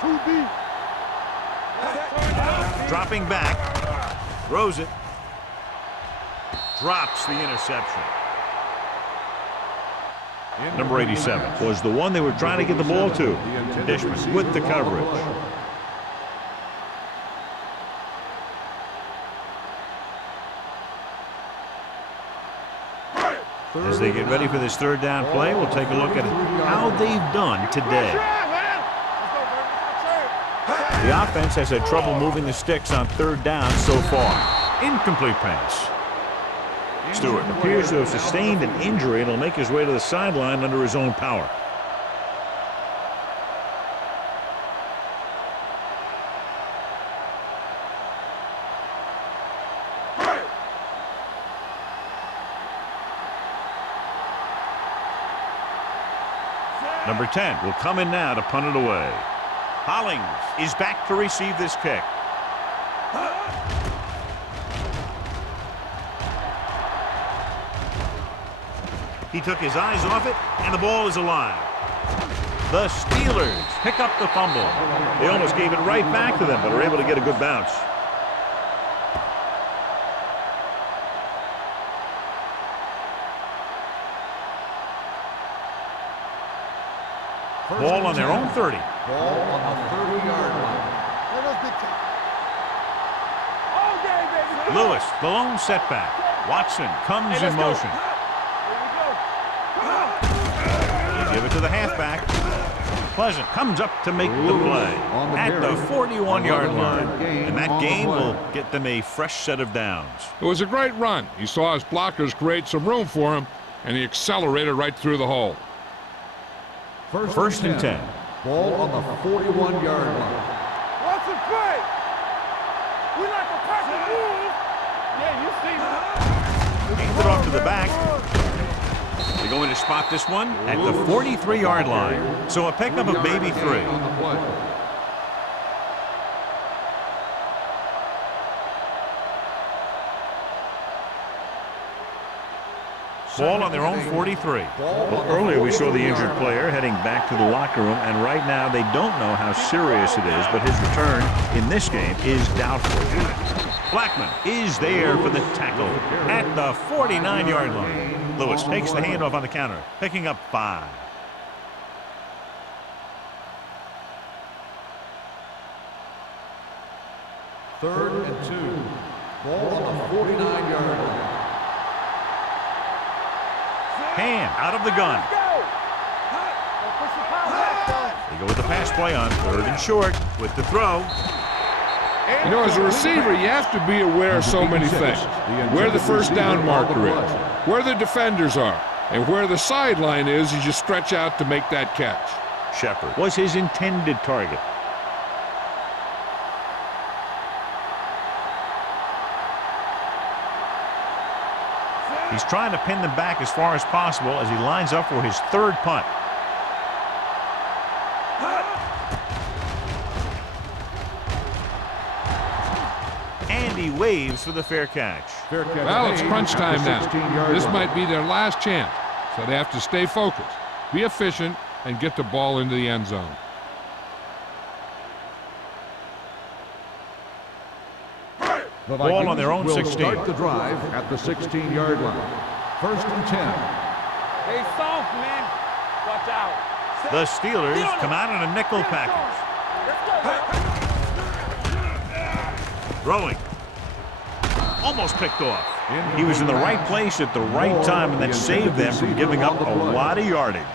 Too deep. Dropping back. Throws it. Drops the interception. Number 87 was the one they were trying to get the ball to. Dishman with the coverage. As they get ready for this 3rd down play, we'll take a look at how they've done today. The offense has had trouble moving the sticks on 3rd down so far. Incomplete pass. Stewart appears to have sustained an injury and will make his way to the sideline under his own power. Number 10 will come in now to punt it away. Hollings is back to receive this kick. He took his eyes off it, and the ball is alive. The Steelers pick up the fumble. They almost gave it right back to them, but are able to get a good bounce. Ball on their own 30. Ball on the 30-yard line. Lewis, the lone setback. Watson comes in motion. They give it to the halfback. Pleasant comes up to make the play at the 41-yard line. And that gain will get them a fresh set of downs. It was a great run. He saw his blockers create some room for him, and he accelerated right through the hole. First and 10. Ball on the 41-yard line. What's the play? We like a pack of wolves. Yeah, you see me. Hands it off to the back. They're going to spot this one at the 43-yard line. So a pickup of maybe 3. On the play. Ball on their own 43. Well, earlier we saw the injured player heading back to the locker room, and right now they don't know how serious it is, but his return in this game is doubtful. Blackman is there for the tackle at the 49-yard line. Lewis takes the handoff on the counter, picking up 5. Third and 2. Ball on the 49-yard line. Hand out of the gun. They go with the pass play on 3rd and short with the throw. You know, as a receiver, you have to be aware of so many things. Where the first down marker is, where the defenders are, and where the sideline is as you stretch out to make that catch. Shepard was his intended target. He's trying to pin them back as far as possible as he lines up for his 3rd punt. And he waves for the fair catch. Well, it's crunch time now. This might be their last chance, so they have to stay focused, be efficient, and get the ball into the end zone. Ball on their own 16. Start the drive at the 16-yard line. First and 10. Hey, soft, man. Watch out. The Steelers come out in a nickel package. Throwing. Almost picked off. He was in the right place at the right time, and that saved them from giving up a lot of yardage.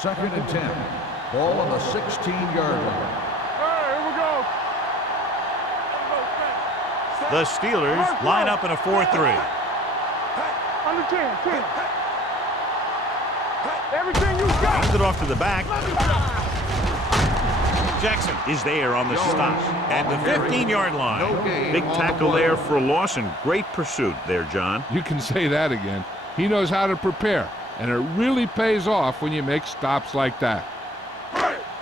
Second and 10. Ball on the 16-yard line. Here we go. The Steelers line up in a 4-3. Under 10. Everything you got. Hands it off to the back. Jackson is there on the stop at the 15-yard line. Big tackle there for a loss and great pursuit there, John. You can say that again. He knows how to prepare, and it really pays off when you make stops like that.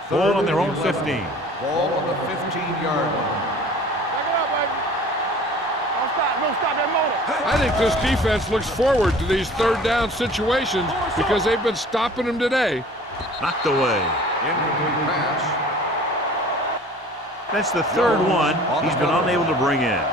Ball on their own 15. Ball on the 15-yard line. Back it up, baby. Don't stop that motor. I think this defense looks forward to these 3rd down situations because they've been stopping them today. Knocked away. Incomplete pass. That's the 3rd one he's been unable to bring in.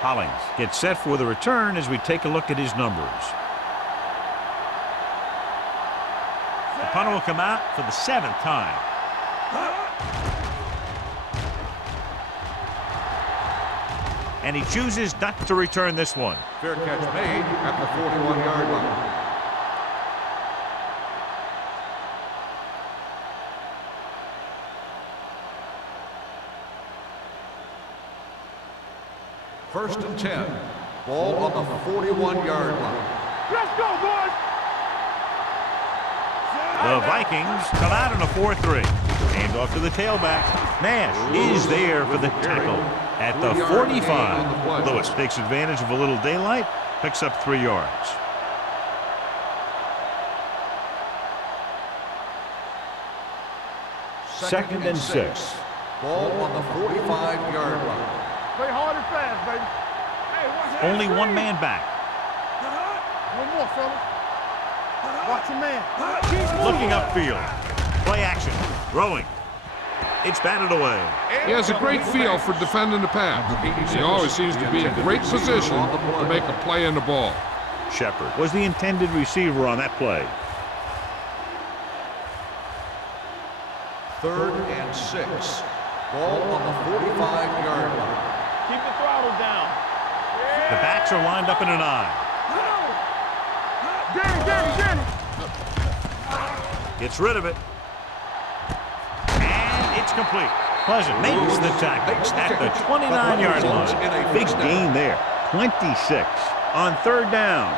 Hollings gets set for the return as we take a look at his numbers. The punter will come out for the 7th time. And he chooses not to return this one. Fair catch made at the 41-yard line. First and 10. Ball on the 41-yard line. Let's go, boys. The Vikings come out in a 4-3. Hand off to the tailback. Nash is there for the tackle at the 45. Lewis takes advantage of a little daylight, picks up 3 yards. Second and 6. Ball on the 45-yard line. Play hard and fast, baby. Hey, watch that Only one screen. man back. One more, fellas. Watch your man. Keep Looking moving. upfield. Play action. Throwing. It's batted away. He has a great feel for defending the pass. He always seems to be in great position to make a play in the ball. Shepard was the intended receiver on that play. Third and 6. Ball on the 45-yard line. Keep the throttle down. The backs are lined up in an eye. Danny. Gets rid of it. And it's complete. Pleasant makes the tackle at the 29-yard line. Big gain there. 26 on third down.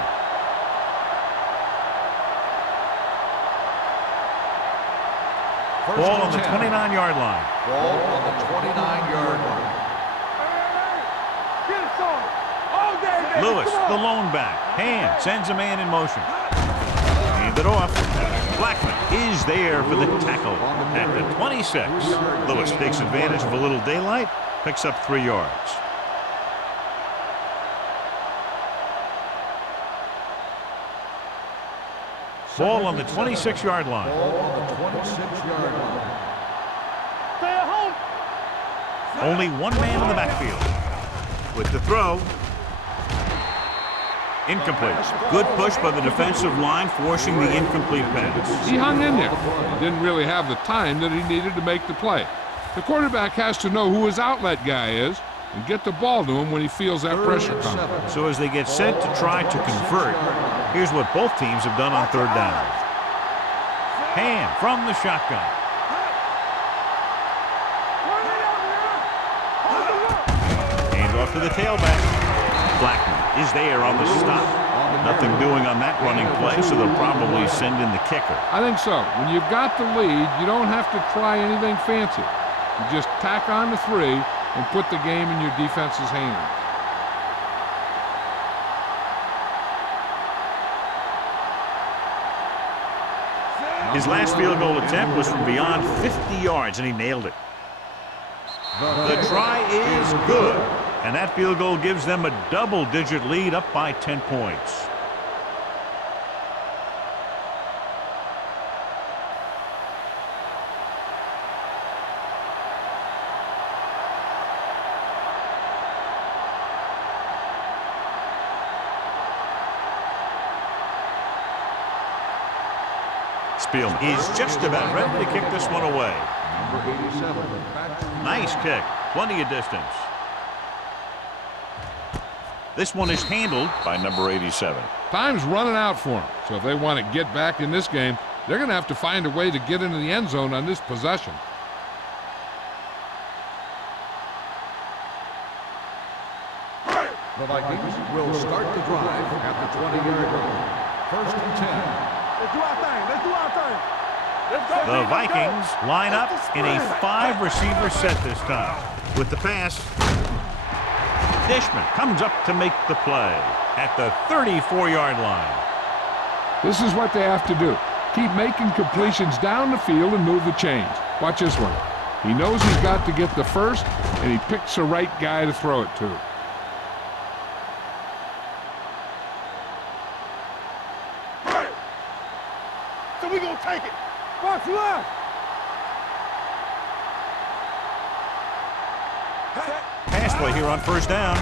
Ball on the 29-yard line. Ball on the 29-yard line. Get it, son. All day, baby. Lewis, Come on. the lone back. Hand sends a man in motion. Hand it off. Blackman is there for the tackle at the 26. Lewis takes advantage of a little daylight, picks up 3 yards. Ball on the 26-yard line. Ball on the 26-yard line. Stay at home. Only one man in the backfield. With the throw. Incomplete. Good push by the defensive line, forcing the incomplete pass. He hung in there. He didn't really have the time that he needed to make the play. The quarterback has to know who his outlet guy is and get the ball to him when he feels that pressure coming. So as they get set to try to convert, here's what both teams have done on third down. Hand from the shotgun. Hand off to the tailback. Blackman is there on the stop. Nothing doing on that running play, so they'll probably send in the kicker. I think so. When you've got the lead, you don't have to try anything fancy. You just tack on the 3 and put the game in your defense's hands. His last field goal attempt was from beyond 50 yards, and he nailed it. The try is good, and that field goal gives them a double-digit lead, up by 10 points. Spielman is just about ready to kick this one away. Number 87. Nice kick. Plenty of distance. This one is handled by number 87. Time's running out for them, so if they want to get back in this game, they're going to have to find a way to get into the end zone on this possession. The Vikings will start the drive at the 20-yard line. First and 10. Let's do our thing. Let's do our thing. Let's go. The Vikings line up in a 5-receiver set this time. With the pass, Dishman comes up to make the play at the 34-yard line. This is what they have to do. Keep making completions down the field and move the chains. Watch this one. He knows he's got to get the first, and he picks the right guy to throw it to. So we gonna take it. Box left. Pass play here on first down.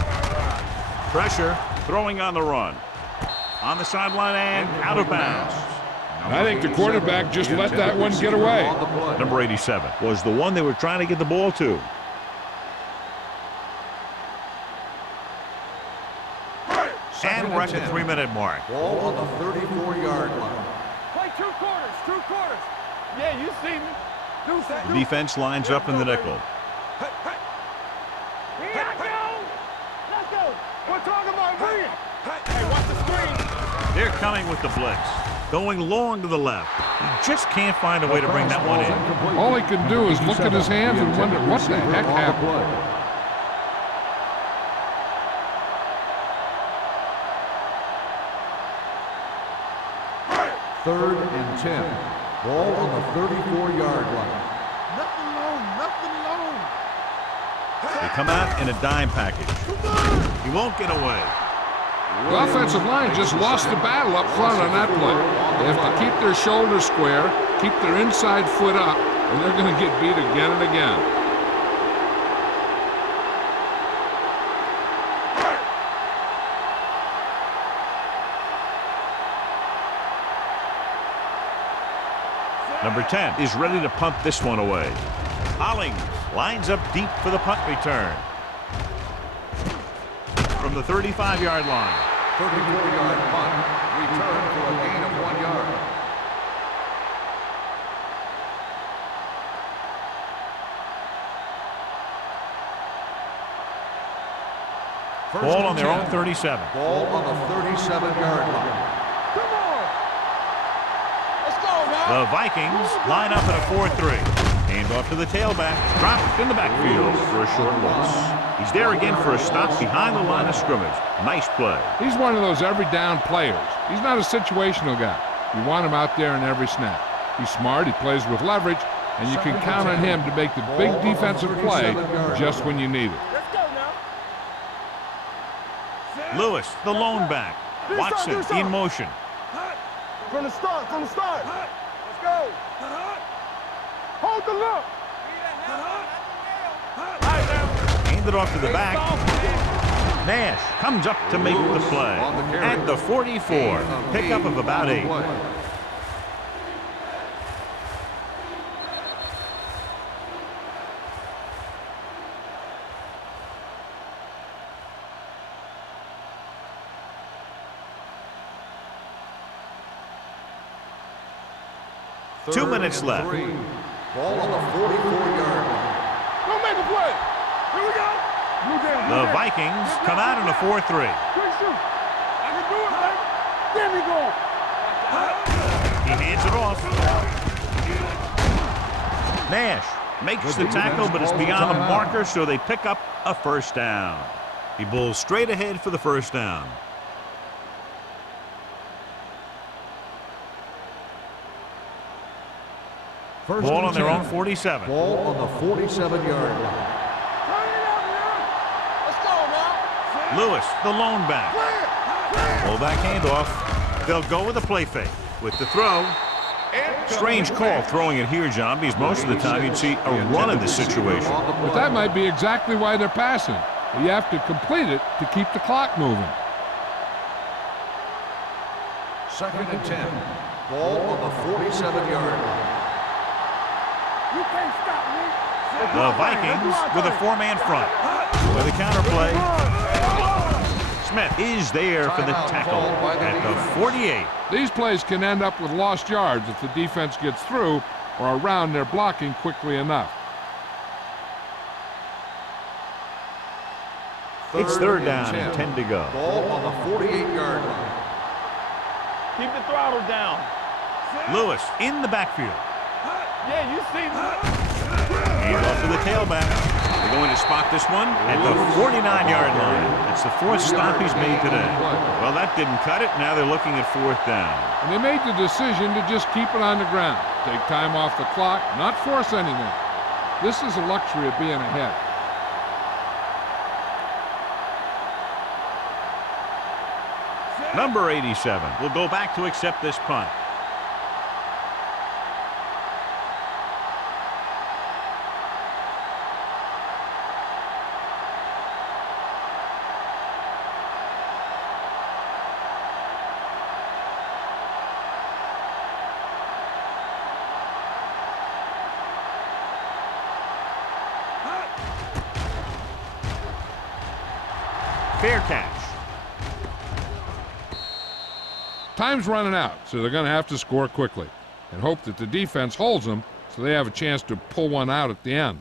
Pressure, throwing on the run. On the sideline and out of bounds. I think the quarterback just let that one get away. Number 87 was the one they were trying to get the ball to. And we're at the 3-minute mark. Ball on the 34-yard line. Play 2 quarters. 2 quarters. Yeah, you see me. Do that. The defense lines up in the nickel. Here I go. Let's go. We're talking about bring it. Hey, watch the screen. They're coming with the blitz. Going long to the left. He just can't find a way to bring that one in. All he can do is look at his hands and wonder what the heck happened. Third and 10. Ball on the 34-yard line. Nothing long, nothing long. They come out in a dime package. He won't get away. The offensive line just lost the battle up front on that play. They have to keep their shoulders square, keep their inside foot up, and they're going to get beat again and again. Number 10 is ready to punt this one away. Hollings lines up deep for the punt return. From the 35-yard line. 34-yard punt. Return for a gain of 1 yard. Ball on their own 37. Ball on the 37-yard line. Come on. Let's go, now. The Vikings line up in a 4-3. Hand off to the tailback. Dropped in the backfield for a short loss. He's there again for a stop behind the line of scrimmage. Nice play. He's one of those every down players. He's not a situational guy. You want him out there in every snap. He's smart, he plays with leverage, and you can count on him to make the big defensive play just when you need it. Let's go now. Lewis, the lone back. Watson in motion. From the start, from the start. Let's go. Hold the look. Hand it off to the back. Nash comes up to make the play. At the 44. Pickup of about 8. Third 2 minutes and left. 3. Ball on the 44-yard line. Don't make a play. Here we go. The Vikings come out in a 4-3. Quick shoot. I can do it, baby. There we go. He hands it off. Nash makes the tackle, but it's beyond the marker, so they pick up a first down. He bowls straight ahead for the first down. Ball on their own 47. Ball on the 47-yard line. Let's go now. Lewis, the lone back. Fullback handoff. They'll go with a play fake. With the throw. Strange call throwing it here, John, because most of the time you'd see a run in this situation. But that might be exactly why they're passing. You have to complete it to keep the clock moving. Second and 10. Ball on the 47-yard line. You can't stop me. The Vikings with a 4-man front. With a counter play. Smith is there for the tackle at the 48. These plays can end up with lost yards if the defense gets through or around their blocking quickly enough. It's third down and 10 to go. Ball on the 48-yard line. Keep the throttle down. Lewis in the backfield. Yeah, you see Hand off to the tailback. They're going to spot this one at the 49-yard line. It's the 4th stop he's made today. Well, that didn't cut it. Now they're looking at 4th down. And they made the decision to just keep it on the ground. Take time off the clock, not force anything. This is the luxury of being ahead. Number 87 will go back to accept this punt. Fair catch. Time's running out, so they're going to have to score quickly and hope that the defense holds them so they have a chance to pull one out at the end.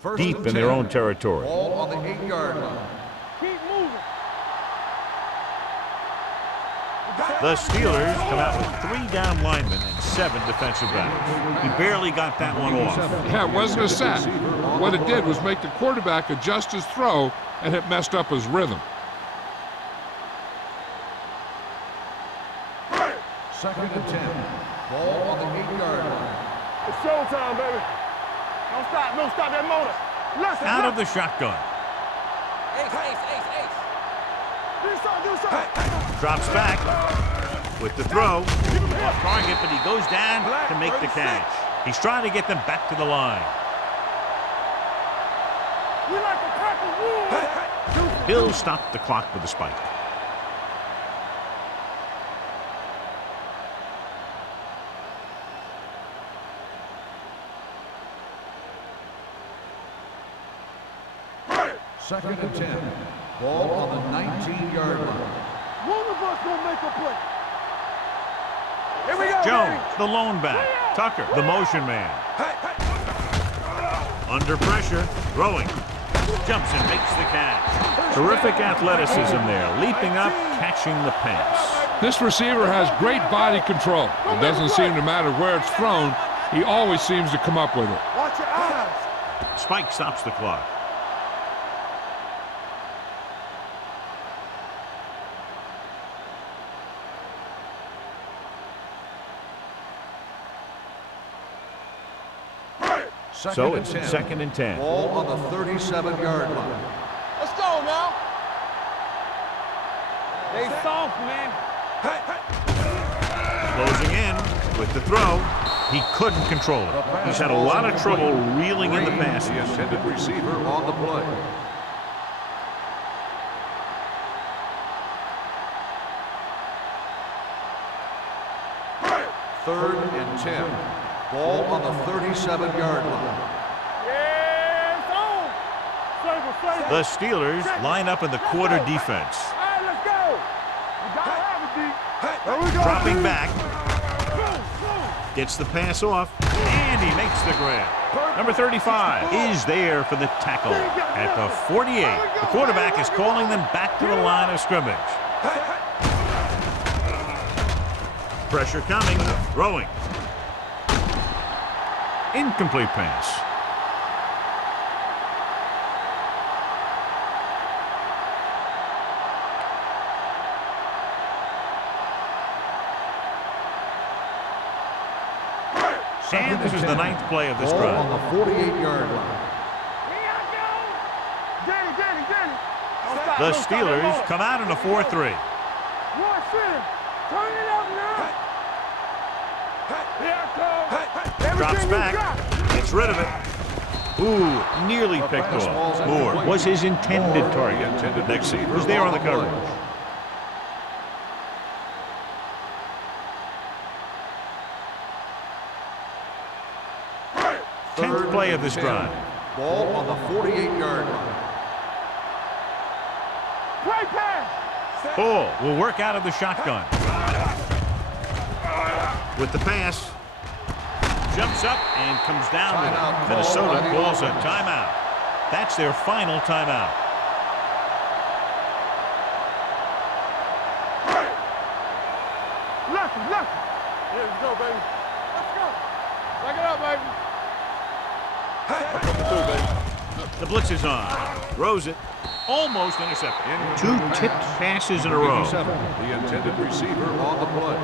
First Deep and in their 10. own territory. Ball on the 8-yard line. The Steelers come out with 3 down linemen and 7 defensive backs. He barely got that one off. Yeah, it wasn't a sack. What it did was make the quarterback adjust his throw, and it messed up his rhythm. Second and 10. Ball on the 8-yard line. It's showtime, baby. Don't stop that motor. Listen, Out of the shotgun. Ace. Do something. Drops back with the throw. Off target, but he goes down to make the catch. He's trying to get them back to the line. We like to crack the wood. He'll stop the clock with a spike. Second and 10. Ball on the 19-yard line. One of us gonna make a play. Here we go, Jones, baby. the lone back. Tucker, the motion man. Under pressure, throwing. Jumps and makes the catch. Terrific athleticism there. Leaping up, catching the pass. This receiver has great body control. It doesn't seem to matter where it's thrown. He always seems to come up with it. Watch your eyes. Spike stops the clock. So it's 2nd and 10. Ball on the 37-yard line. Let's go now. They soft, man. Closing in with the throw. He couldn't control it. He's had a lot of trouble reeling in the passes. The intended receiver on the play. Third and 10. Ball on the 37-yard line. Yeah, it's on. Flavor. The Steelers line up in the quarter defense. All right, let's go. We gotta have it, D. There we go. Dropping D. back. Gets the pass off, and he makes the grab. Number 35 is there for the tackle at the 48. The quarterback is calling them back to the line of scrimmage. Pressure coming, throwing. Incomplete pass. And this is the 9th play of this Ball drive. on the 48-yard line. The Steelers come out in a 4-3. One center. Turn it up now. Here it comes. Drops Everything back. you got. Gets rid of it. Ooh, nearly picked off. Moore was his intended target. Next was there on the coverage. 10th play of this drive. Ball on the 48-yard line. Play pass. Hall will work out of the shotgun. With the pass. Jumps up and comes down with it. Minnesota calls a timeout. That's their final timeout. Left. Here we go, baby. Let's go. Back it up, baby. The blitz is on. Throws it. Almost intercepted. 2 tipped passes in a row. The intended receiver on the play.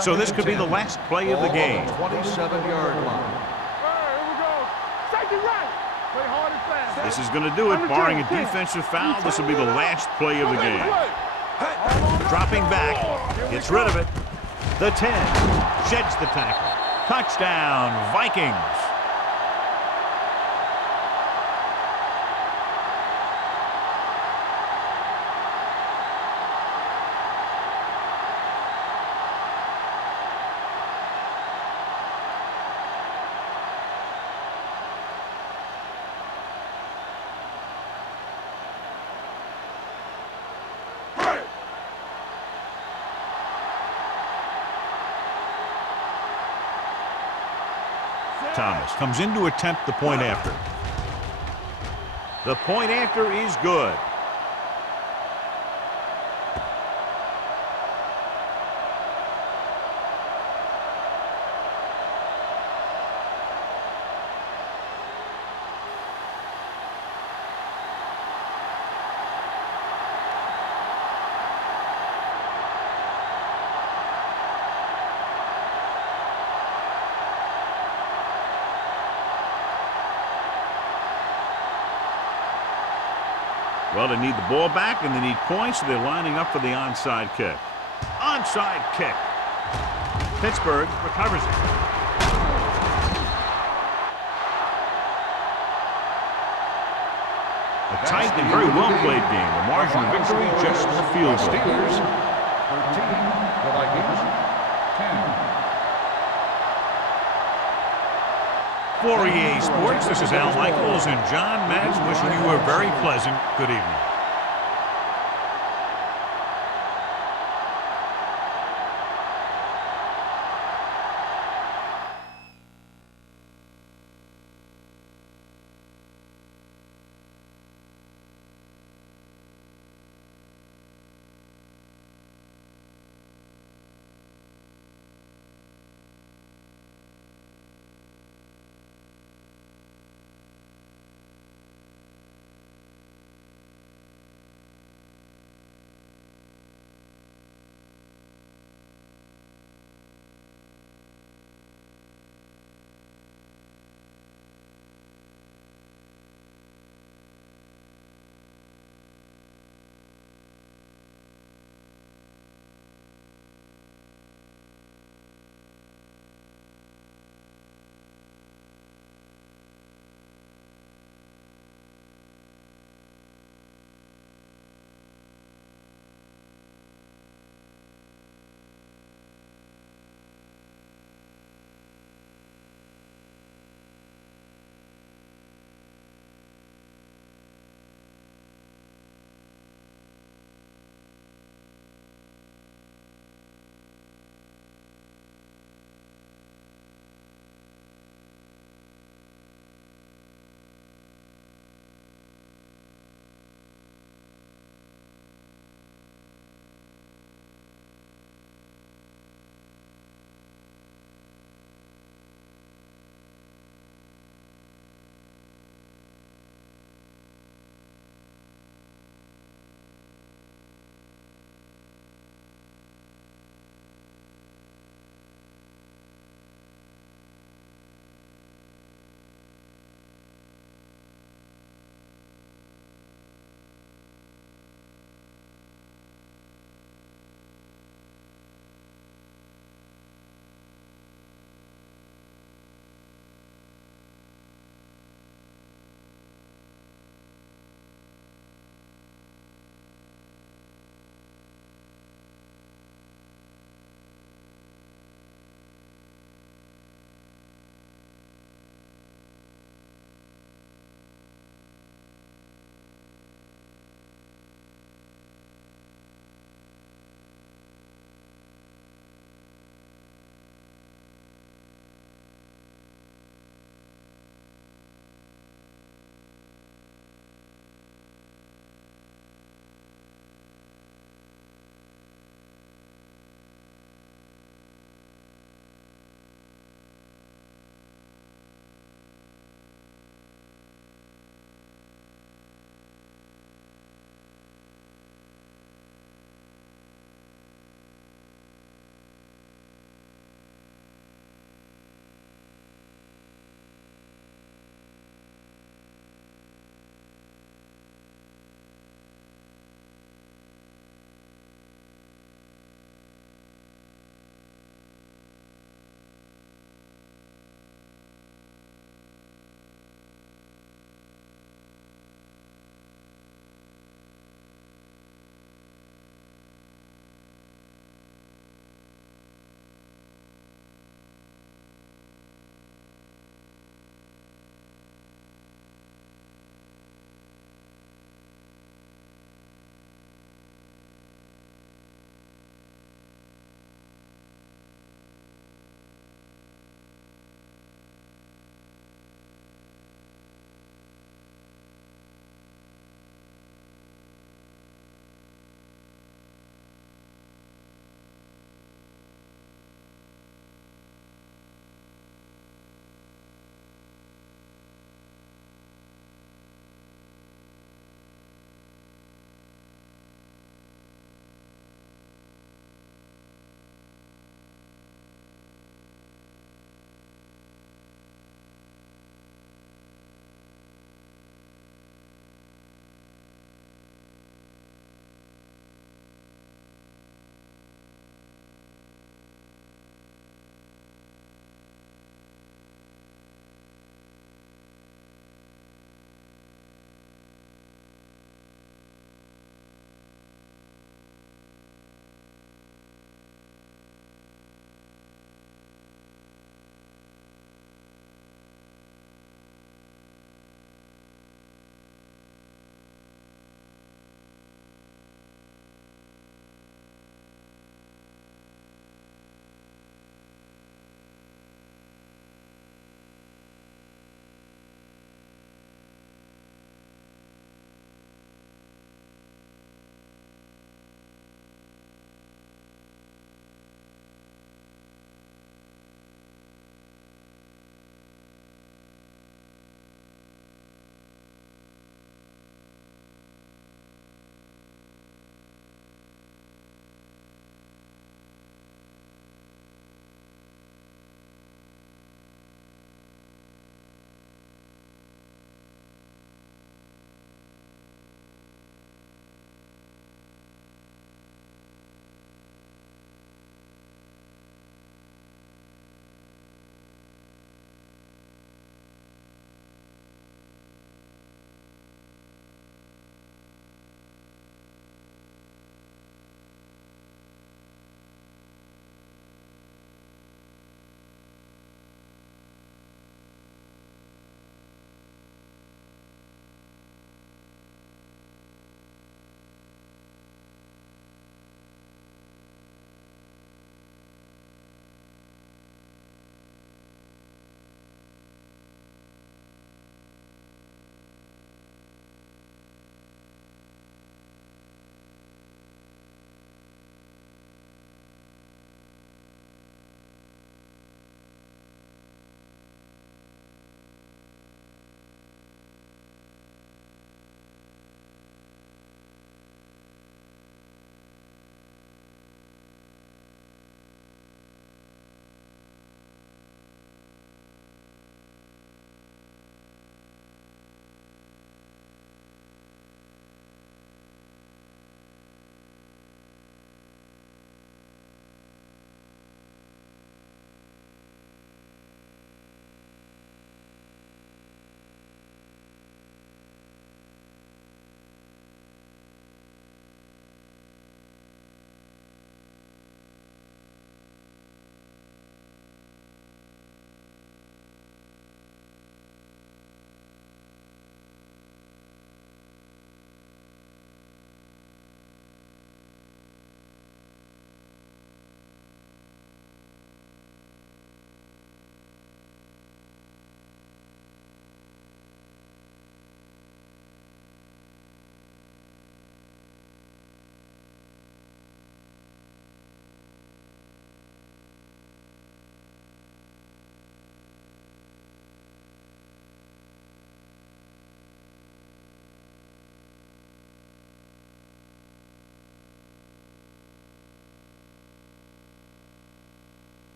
So this could be the last play of the game. 27-yard line. All right, here we go. Safety right. Play hard and fast. This is going to do it. Barring a defensive foul, this will be the last play of the game. Dropping back. Gets rid of it. The 10. Sheds the tackle. Touchdown, Vikings. Thomas comes in to attempt the point after. The point after is good. Well, they need the ball back, and they need points, so they're lining up for the onside kick. Onside kick. Pittsburgh recovers it. A tight and very well-played game. The margin of victory just a field goal. Steelers 13, the Vikings 10. For EA Sports, this is Al Michaels and John Madden wishing you a very pleasant good evening.